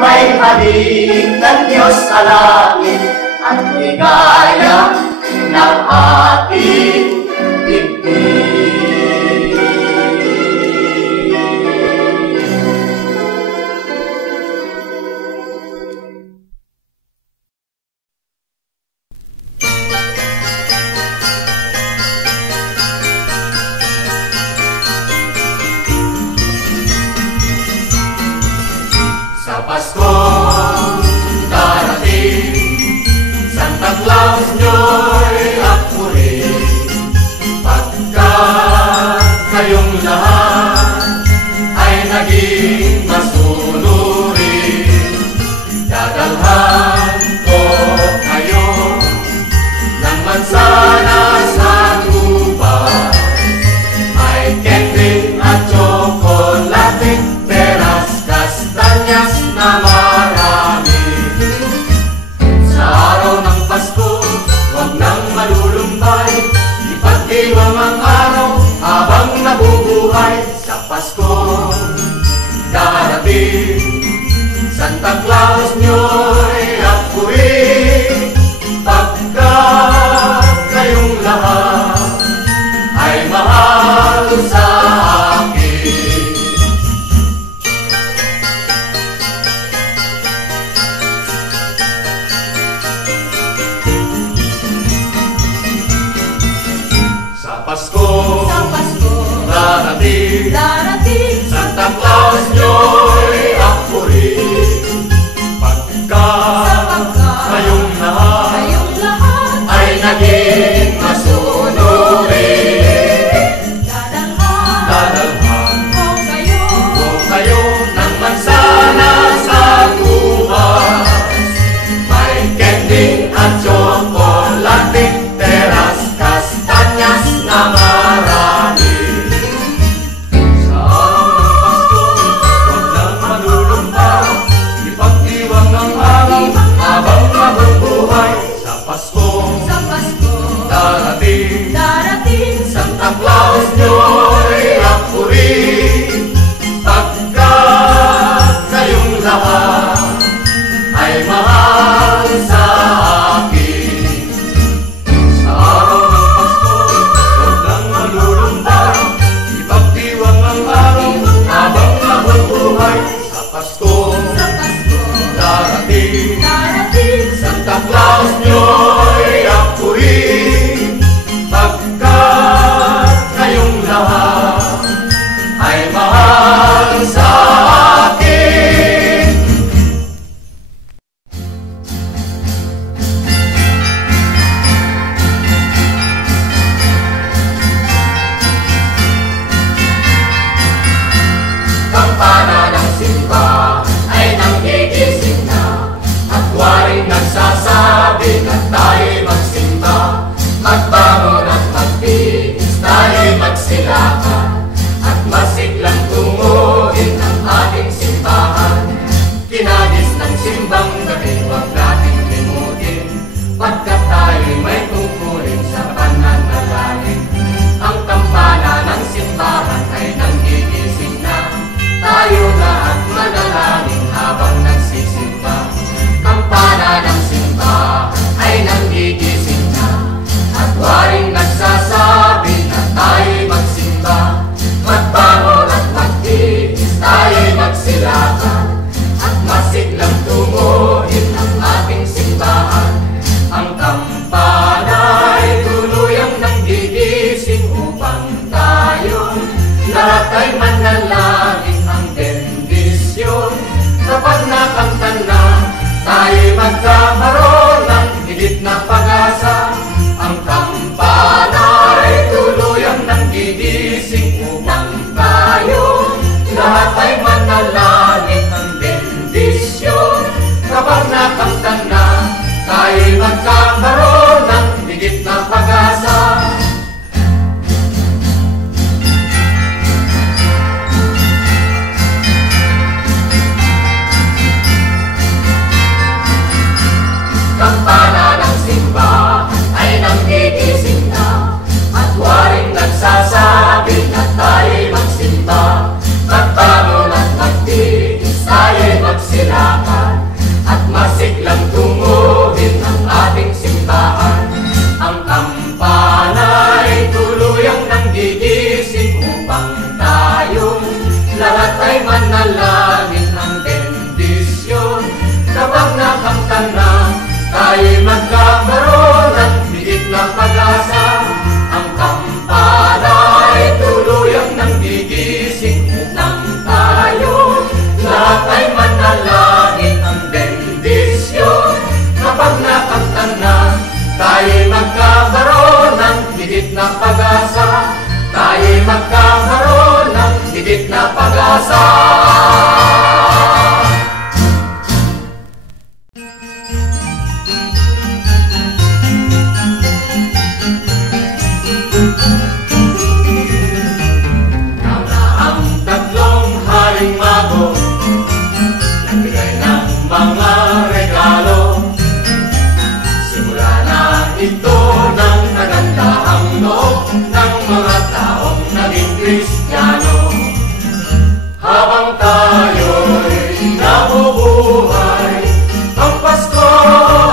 may halik ng Diyos sa langit at ligaya ng ating dibdib. Sa Paskong darating, Santa Claus nyo'y at puri, lang sa akin. Kampana ng simba ay nanggigising na, at waring nagsasabi na tayo'y magsimba. Magbangon at magbihis, tayo'y magsilakan, at masiglang tunguhin ang ating simbahan. Kinagis ng simbang gabi, huwag nating limutin, pagkat tayo'y may tungkulin sa pananalangin. Ang kampana ng simbahan ay nanggigising na, tayo na at manalangin habang nagsisimba. Kampana ng simbahan ay nanggigising na, at waring nagsasabi na tayo'y magsimba. Magbangon at magbihis, tayo'y magsilakan, at masiglang tunguhin ang ating simbahan. Ang kampana ay tuluyang nanggigising upang tayo lahat ay manalangin ang bendisyon. Kapag nakamtan na, tayo'y magkakaroon ng higit na pag-asa. Ang kampana ay tuluyang nanggigising upang tayo lahat ay manalangin ang bendisyon. Kapag nakamtan na, tayo'y magkakaroon ng higit na pag-asa. Kampana ng simbahan ay nanggigising na, at waring nagsasabi na tayo'y magsimba. Magbangon at magbihis, tayo'y magsilakan, at masiglang tunguhin ang ating simbahan. Ang kampana ay tuluyang nanggigising upang tayo lahat ay manalangin ang bendisyon. Kapag nakamtan na, tayo'y magkakaroon ng higit na pag-asa. Ang kampana ay tuluyang nanggigising upang tayo lahat ay manalangin ang bendisyon. Kapag nakamtan na, tayo'y magkakaroon ng higit na pag-asa. Tayo'y magkakaroon ng higit na pag-asa. Ang tatlong haring mago nagbigay ng mga regalo. Simula na ito ng kagandahang loob ng mga taong naging Kristiyano. Habang tayo'y nabubuhay, ang Pasko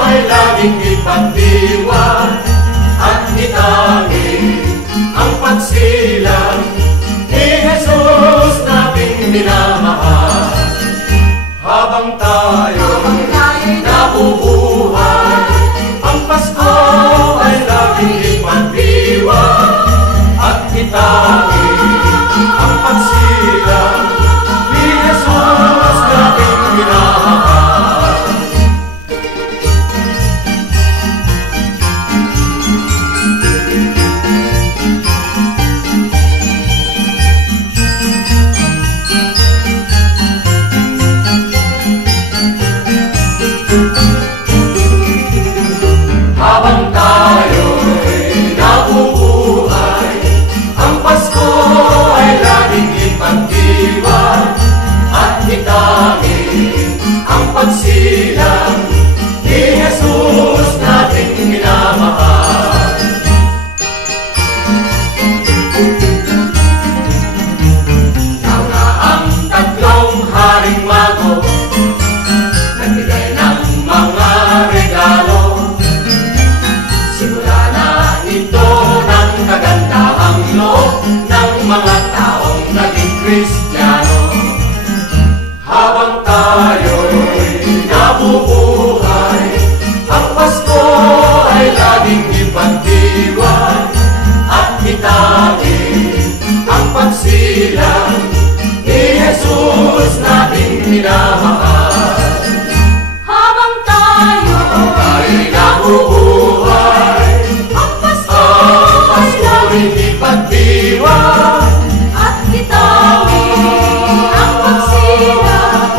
ay laging ipagdiwang, at itangin ang pagsilang ni Jesus nating minamahal. Habang tayo'y nabubuhay, ang Pasko ay laging ipagdiwang, at itangin ang pagsilang ni Jesus nating minamahal. minamahal. Habang tayo Tayo'y nabubuhay, ang Pasko ang ay Pasko laging hindi pagdiwang. at itawin ang pagsilang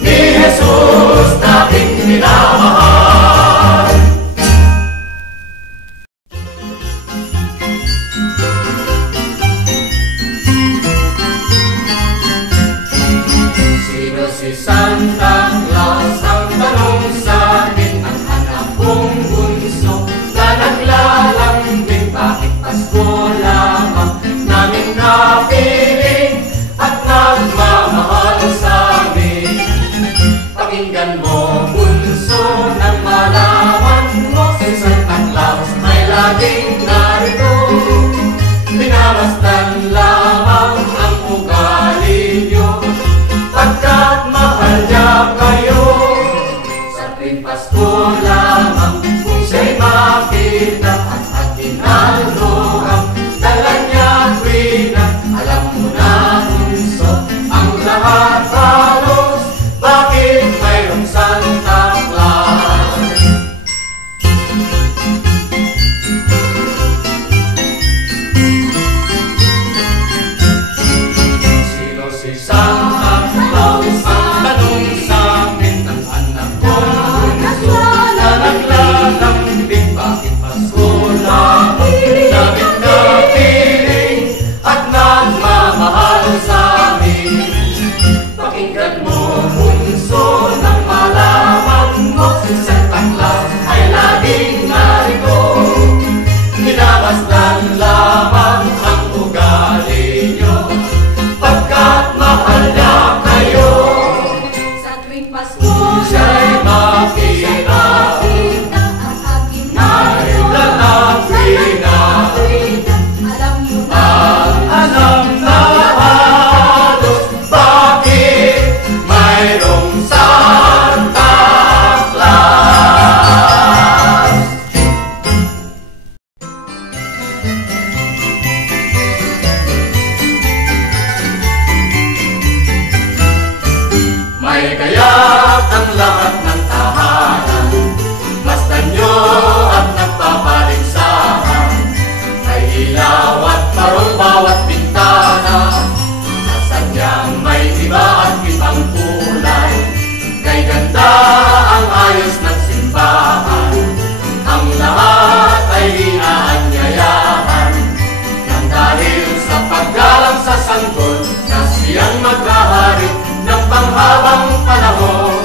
Ni Jesus nating minamahal. Sino si Santa Claus? Ang tanong sa akin, ang anak kong bunso na naglalambing. Bakit Pasko lamang namin napiling at nagmamahal sa amin? Pakinggan mo, bunso, nang malaman mo si Santa Claus ay laging narito. Minamasdan lamang ang ugali niyo, pagkat mahal niya kayo. Sa tuwing Pasko lamang kung siya'y makita at atinalrohang dala niya tuwina. Alam mo na, bunso, ang lahat halos, bakit mayroong Santa Claus? Sino si Santa Claus? Ang tanong sa amin ng anak kong bunso na naglalambing. Bakit Pasko lamang namin napiling at nagmamahal sa amin? Pakinggan mo, bunso, nang malaman mo si Santa Claus ay laging narito. Minamasdan lamang ang ugali niyo, pagkat mahal niya kayo. sa tuwing Pasko Siya'y makita at aking ay lalapin na alam mo na ang alam na halos, bakit mayroong Santa Claus? May kaya't ang lahat ng tahanan, masdan nyo at nagpapaligsahan. May ilaw at parol bawat bintana, nasadyang may iba at ibang kulay. Kay ganda ang ayos ng simbahan, ang lahat ay inaanyayahan. Nang dahil sa paggalang sa sanggol, na siyang maghahari ng panghabang panahon.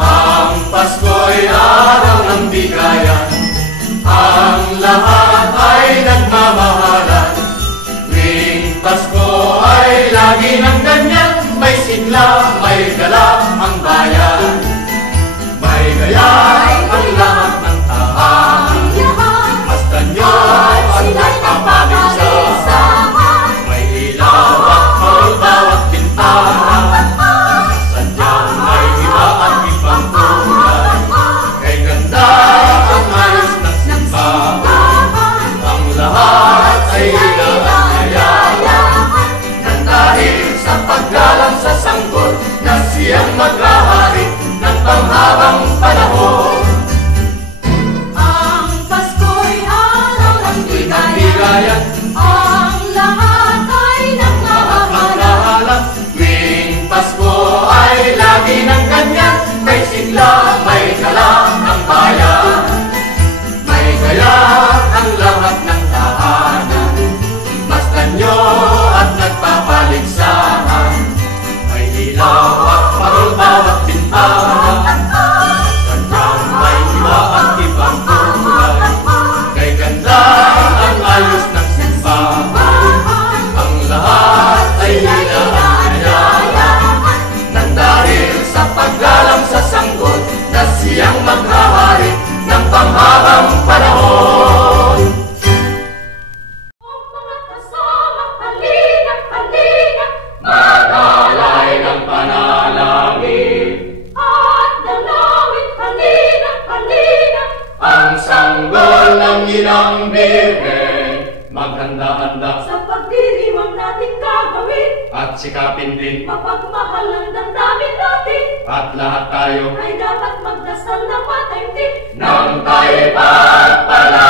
Ang Pasko'y araw ng bigayan, ang lahat ay nagmamahalan. Tuwing Pasko ay lagi ng ganyan, may sigla, may gala ang bayan. May gaya ang lahat ng tahanan, masdan nyo at nagpapaligsahan. May ilaw at parol bawat bintana, sadyang may iba at ibang kulay. Kay ganda ang ayos ng simbahan, ang lahat ay inaanyayahan. Nang dahil sa paggalang sa sanggol, na siyang maghahari ng panghabang panahon. ang Pasko'y araw ng bigayan Bigayan ang lahat ay nagmamahalan. Maglahalang tuwing Pasko ay lagi ng ganyan, may sigla, may gala ang bayan. May gaya ang lahat ng tahanan, masdan nyo at nagpapaligsahan. May ilaw at parol bawat bintana, sadyang may iba at ibang kulay. Kay ganda ang ayos ng simbahan, sikapin din mapagmahal ang damdamin natin, at lahat tayo ay dapat magdasal na mataimtim. nang tayo'y pagpalain.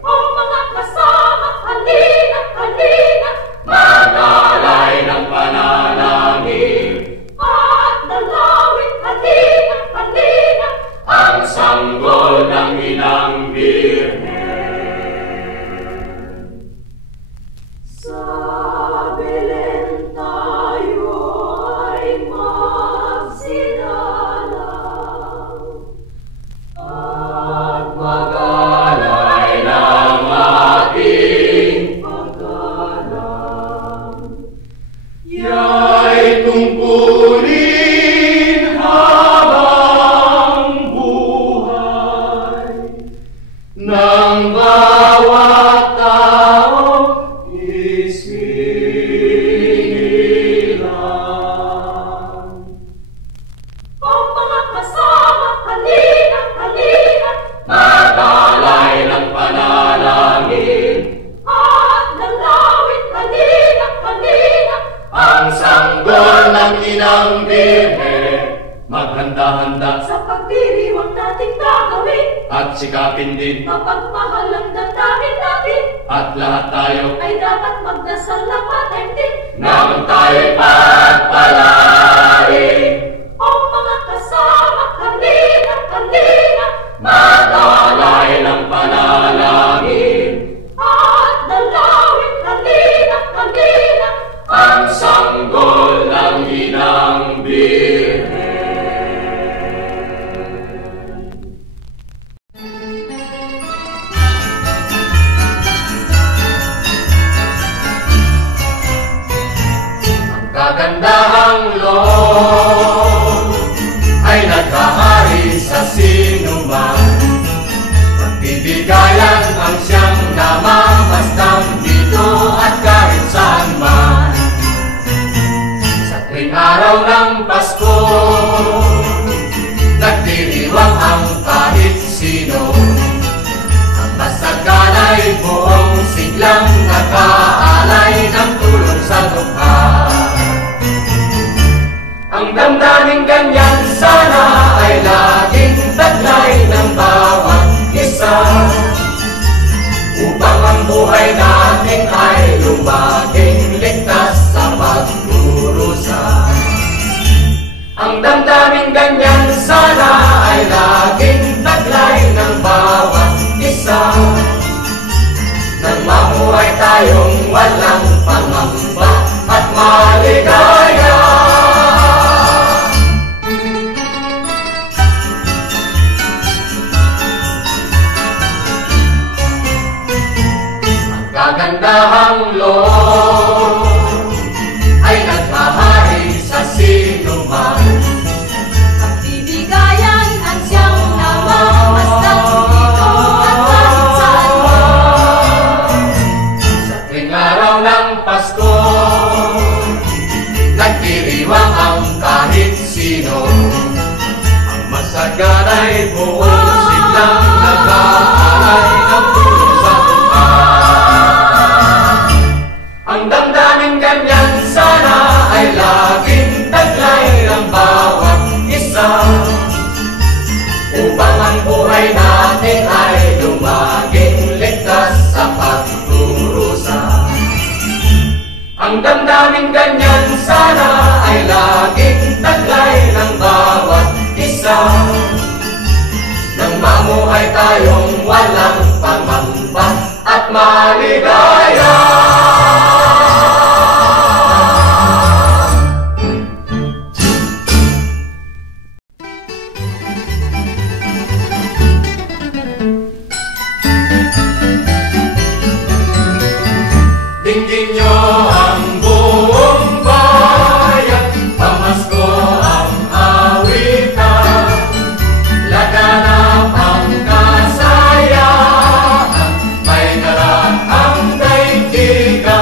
O mga kasama, halina, halina, Magalay ng panalangin, at dalawin, halina, halina, ang sanggol ng Inang Birhen. sa Belen tayo ay magsidalang, at Magalay ng ating paggalang. ya'y tungkulin habang buhay ng bawat tao isinilang. O mga kasama, halina, halina, Magalay ng panalangin, at dalawin, halina, halina, ang sanggol ng Inang Birhen. Maghanda-handa sa pagdiriwang nating gagawin, at sikapin din, mapagmahal ang damdamin natin, at lahat tayo ay dapat magdasal na mataimtim. nang tayo'y pagpalain. O mga kasama, halina, halina, Magalay ng panalangin, at dalawin, halina, halina, ang sanggol ng Inang Birhen. Ang kagandahang loob ay nagkahari sa sinuman. Pagbibigayan ang siyang namamasdan dito at kahit saan man. Sa tuwing araw ng Pasko, nagdiriwang ang kahit sino. Ang masaganay buong siglang nakaalay ng tulong sa dukha. Ang damdaming ganyan sana ay laging taglay ng bawat isa, upang ang buhay natin ay lumaging ligtas sa pagdurusa. Ang damdaming ganyan sana ay laging taglay ng bawat isa, nang mamuhay tayong walang pangamba at maligaya. Kagandahang loob ay nagmahari sa sinuman. pagbibigayan ang siyang namamasdan dito at kahit saan man. Sa tuwing araw ng Pasko, nagdiriwang ang kahit sino. Ang masaganay buong siglang nag-aalay ng tulong sa dukha. Ang damdaming ganyan sana ay laging taglay ng bawat isa, upang ang buhay natin ay lumaging ligtas sa pagdurusa. Ang damdaming ganyan sana ay laging taglay ng bawat isa, nang mamuhay tayong walang pangamba at maligaya. Dinggin nyo ang buong bayan, pamasko ang awitan, laganap ang kasayahan, may garang ang daigdigan.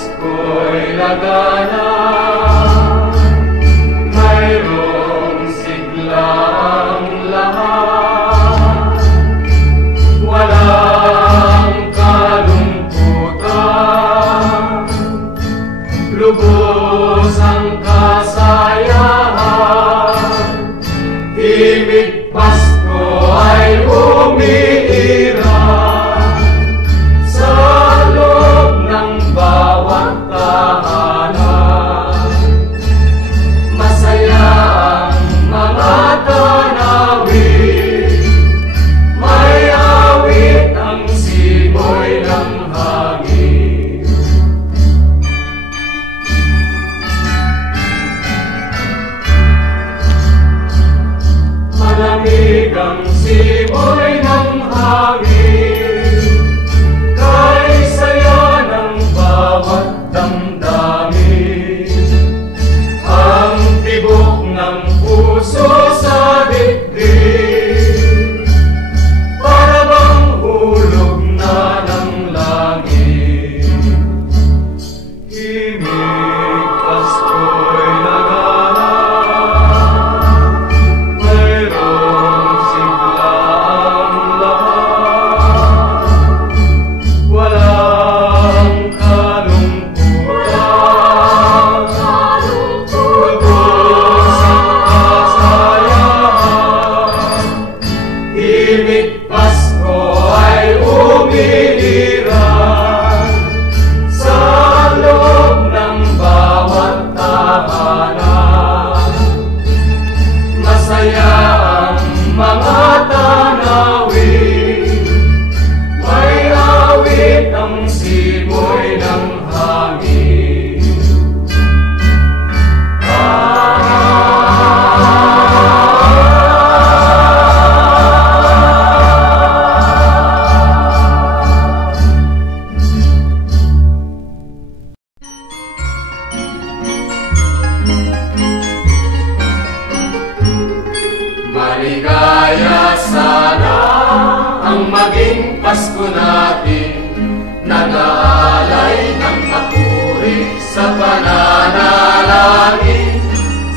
Pasko'y laganap, mayroong sigla ang lahat, walang kalungkutan, lubos ang kasayahan, himig Pasko ay umiiral sa loob ng bawat tahanan. Masaya ang mga tanawin, may awit ang simoy ng hangin. Malamig ang simoy ng hangin, kay saya ng bawat damdamin. Ang tibok ng puso sa dibdib, para bang hulog na ng langit. Himig Pasko'y laganap, mayroong sigla ang lahat, walang kalungkutan, lubos ang kasayahan, himig Pasko ay umiiral sa loob ng bawat tahanan. Masaya ang mga tanawin, may awit ang simoy ng hangin. Maligaya sana ang maging Pasko natin, nag-aalay ng papuri sa pananalangin,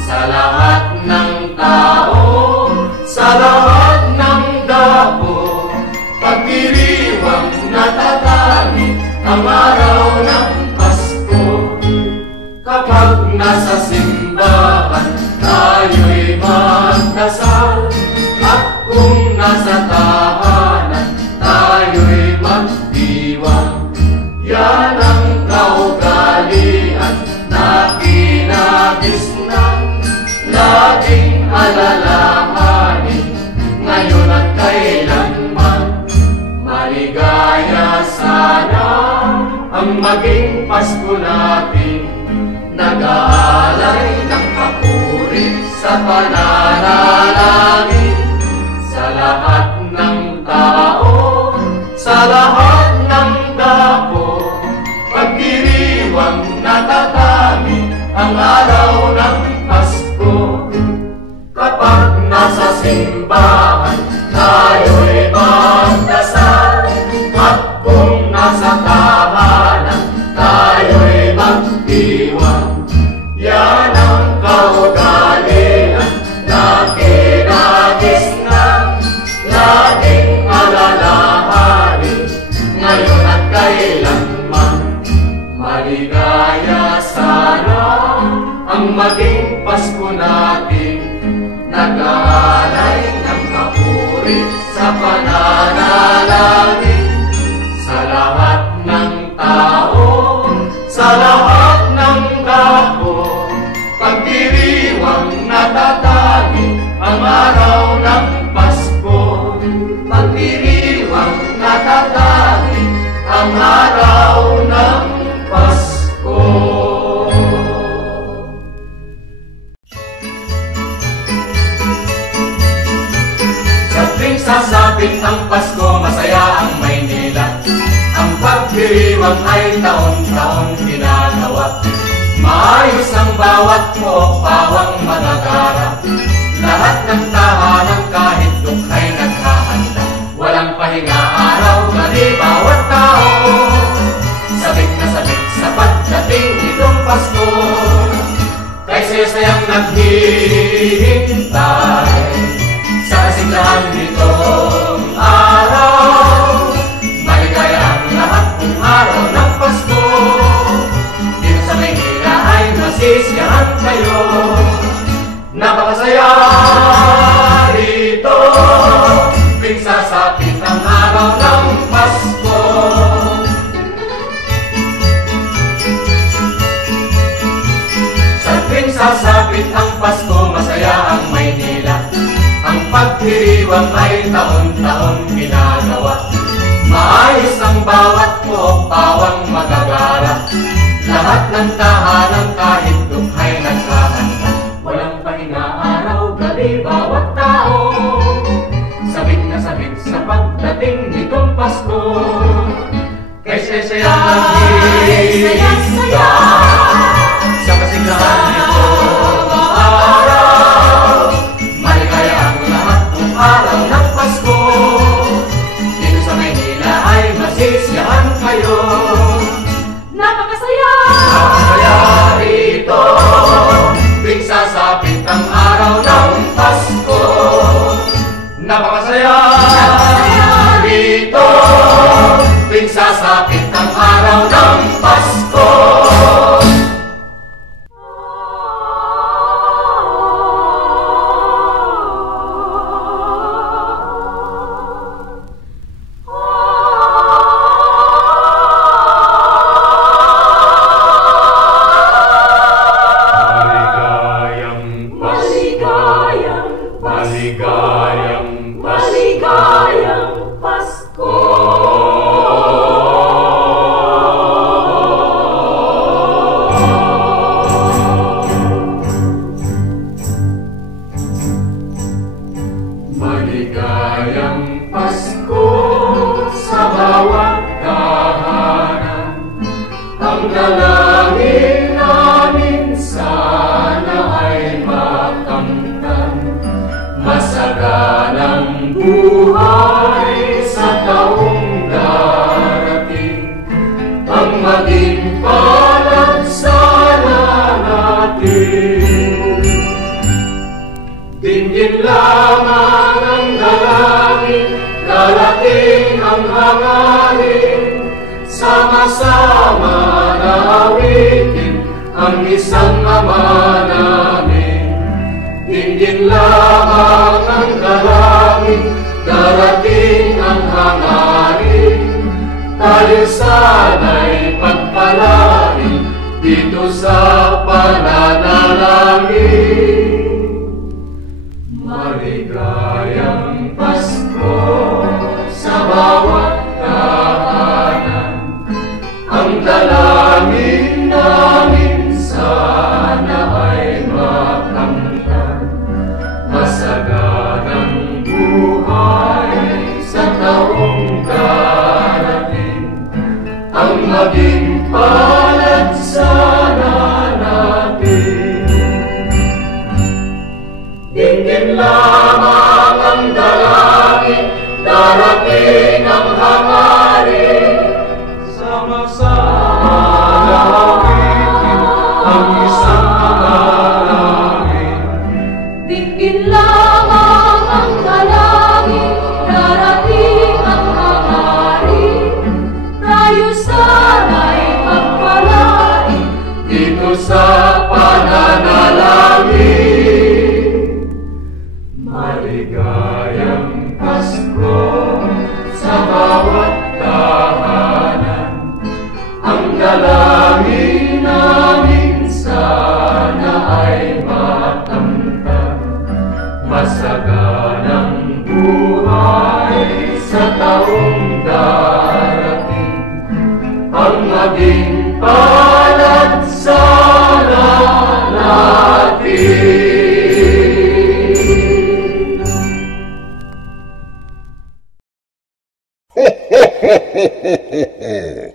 sa lahat ng tao, sa lahat ng dapo, pagdiriwang natatangi ang araw ng Pasko. Kapag nasa simbahan tayo'y magdasal, at kung nasa tahanan tayo'y magdiwang, yan ang kaugalian na kinagis ng laging alalahanin, ngayon at kailanman. Maligaya sana ang maging Pasko natin, nag-aalay ng papuri sa pananalangin, sa lahat ng tao, sa lahat ng dapo, pagdiriwang natatangi ang araw ng Pasko. Kapag nasa simbahan tayo'y magdasal, at kung nasa tahanan tayo'y magdiwang, yan ang kaugalian na kinagis ng laging alalahanin, ngayon at kailanman. Maligaya sana ang maging Pasko natin, nag-aalay ng papuri sa pananalangin, sa lahat ng tao, sa lahat ng dapo, pagdiriwang natatangi ang araw ng Pasko. Pagdiriwang natatangi ang araw ng Pasko. Sa tuwing sasapit ang Pasko, masaya ang Maynila. Ang pagdiriwang ay taon-taon ginagawa. Maayos ang bawat pook, pawang magagara. Lahat ng tahanan kahit dukhay naghahanda. Walang pahinga araw, gabi bawat tao. Sabik na sabik sa pagdala Pasko, kay sesayang naghihintay sa kasiglahan nitong araw. Maligaya ang lahat kung araw ng Pasko, dito sa Maynila ay masisiyahan kayo. Napakasaya rito, tuwing sasapit ang araw ng Pasko. Sa tuwing sasapit ang Pasko, masaya ang Maynila. Ang pagdiriwang ay taon-taon ginagawa. Maayos ang bawat buhok, pawang magagara. Lahat ng tahanan kahit dukhay nagkahanda. Walang pahinga araw-gabi bawat tao, sabik na sabik sa pagdating nitong Pasko. Kay sesayang naghihintay sa kasiglahan nitong araw. Maligaya ang lahat ng araw ng Pasko, dito sa Maynila ay masisiyahan kayo. Napakasaya! Napakasaya rito, tuwing sasapit ang araw ng Pasko. Napakasaya rito, tuwing sasapit ang araw ng Pasko. Maligayang Pasko! Maligayang Pasko sa bawat tahanan. Ang dalangin namin sana ay makamtan. Masaganang buhay sa taong darating. Ang maging palad sana natin. Dinggin lamang ang dalangin, darating ang hangarin. Sama-sama na awitin ang isang Ama namin. Dinggin lamang ang dalangin, darating ang hangarin. Tayo sana'y pagpalain dito sa pananalangin. Maligayang Pasko sa bawat tahanan. Ang dalangin namin sana ay makamtan. Masaganang buhay sa taong darating. Ang maging palad sana natin. Dinggin lamang ang dalangin, darating ang hangarin. Sama-sama na awitin ang isang hangarin. Dinggin lamang ang dalangin, darating ang hangarin. Tayo sana'y magpalain Dito sa pananalangin. Maligayang Pasko sa bawat tahanan. Ang dalangin namin sana ay makamtan. Masaganang buhay sa taong darating. Ang maging palad sana natin.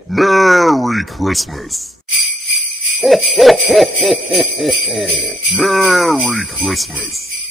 Merry Christmas! Merry Christmas!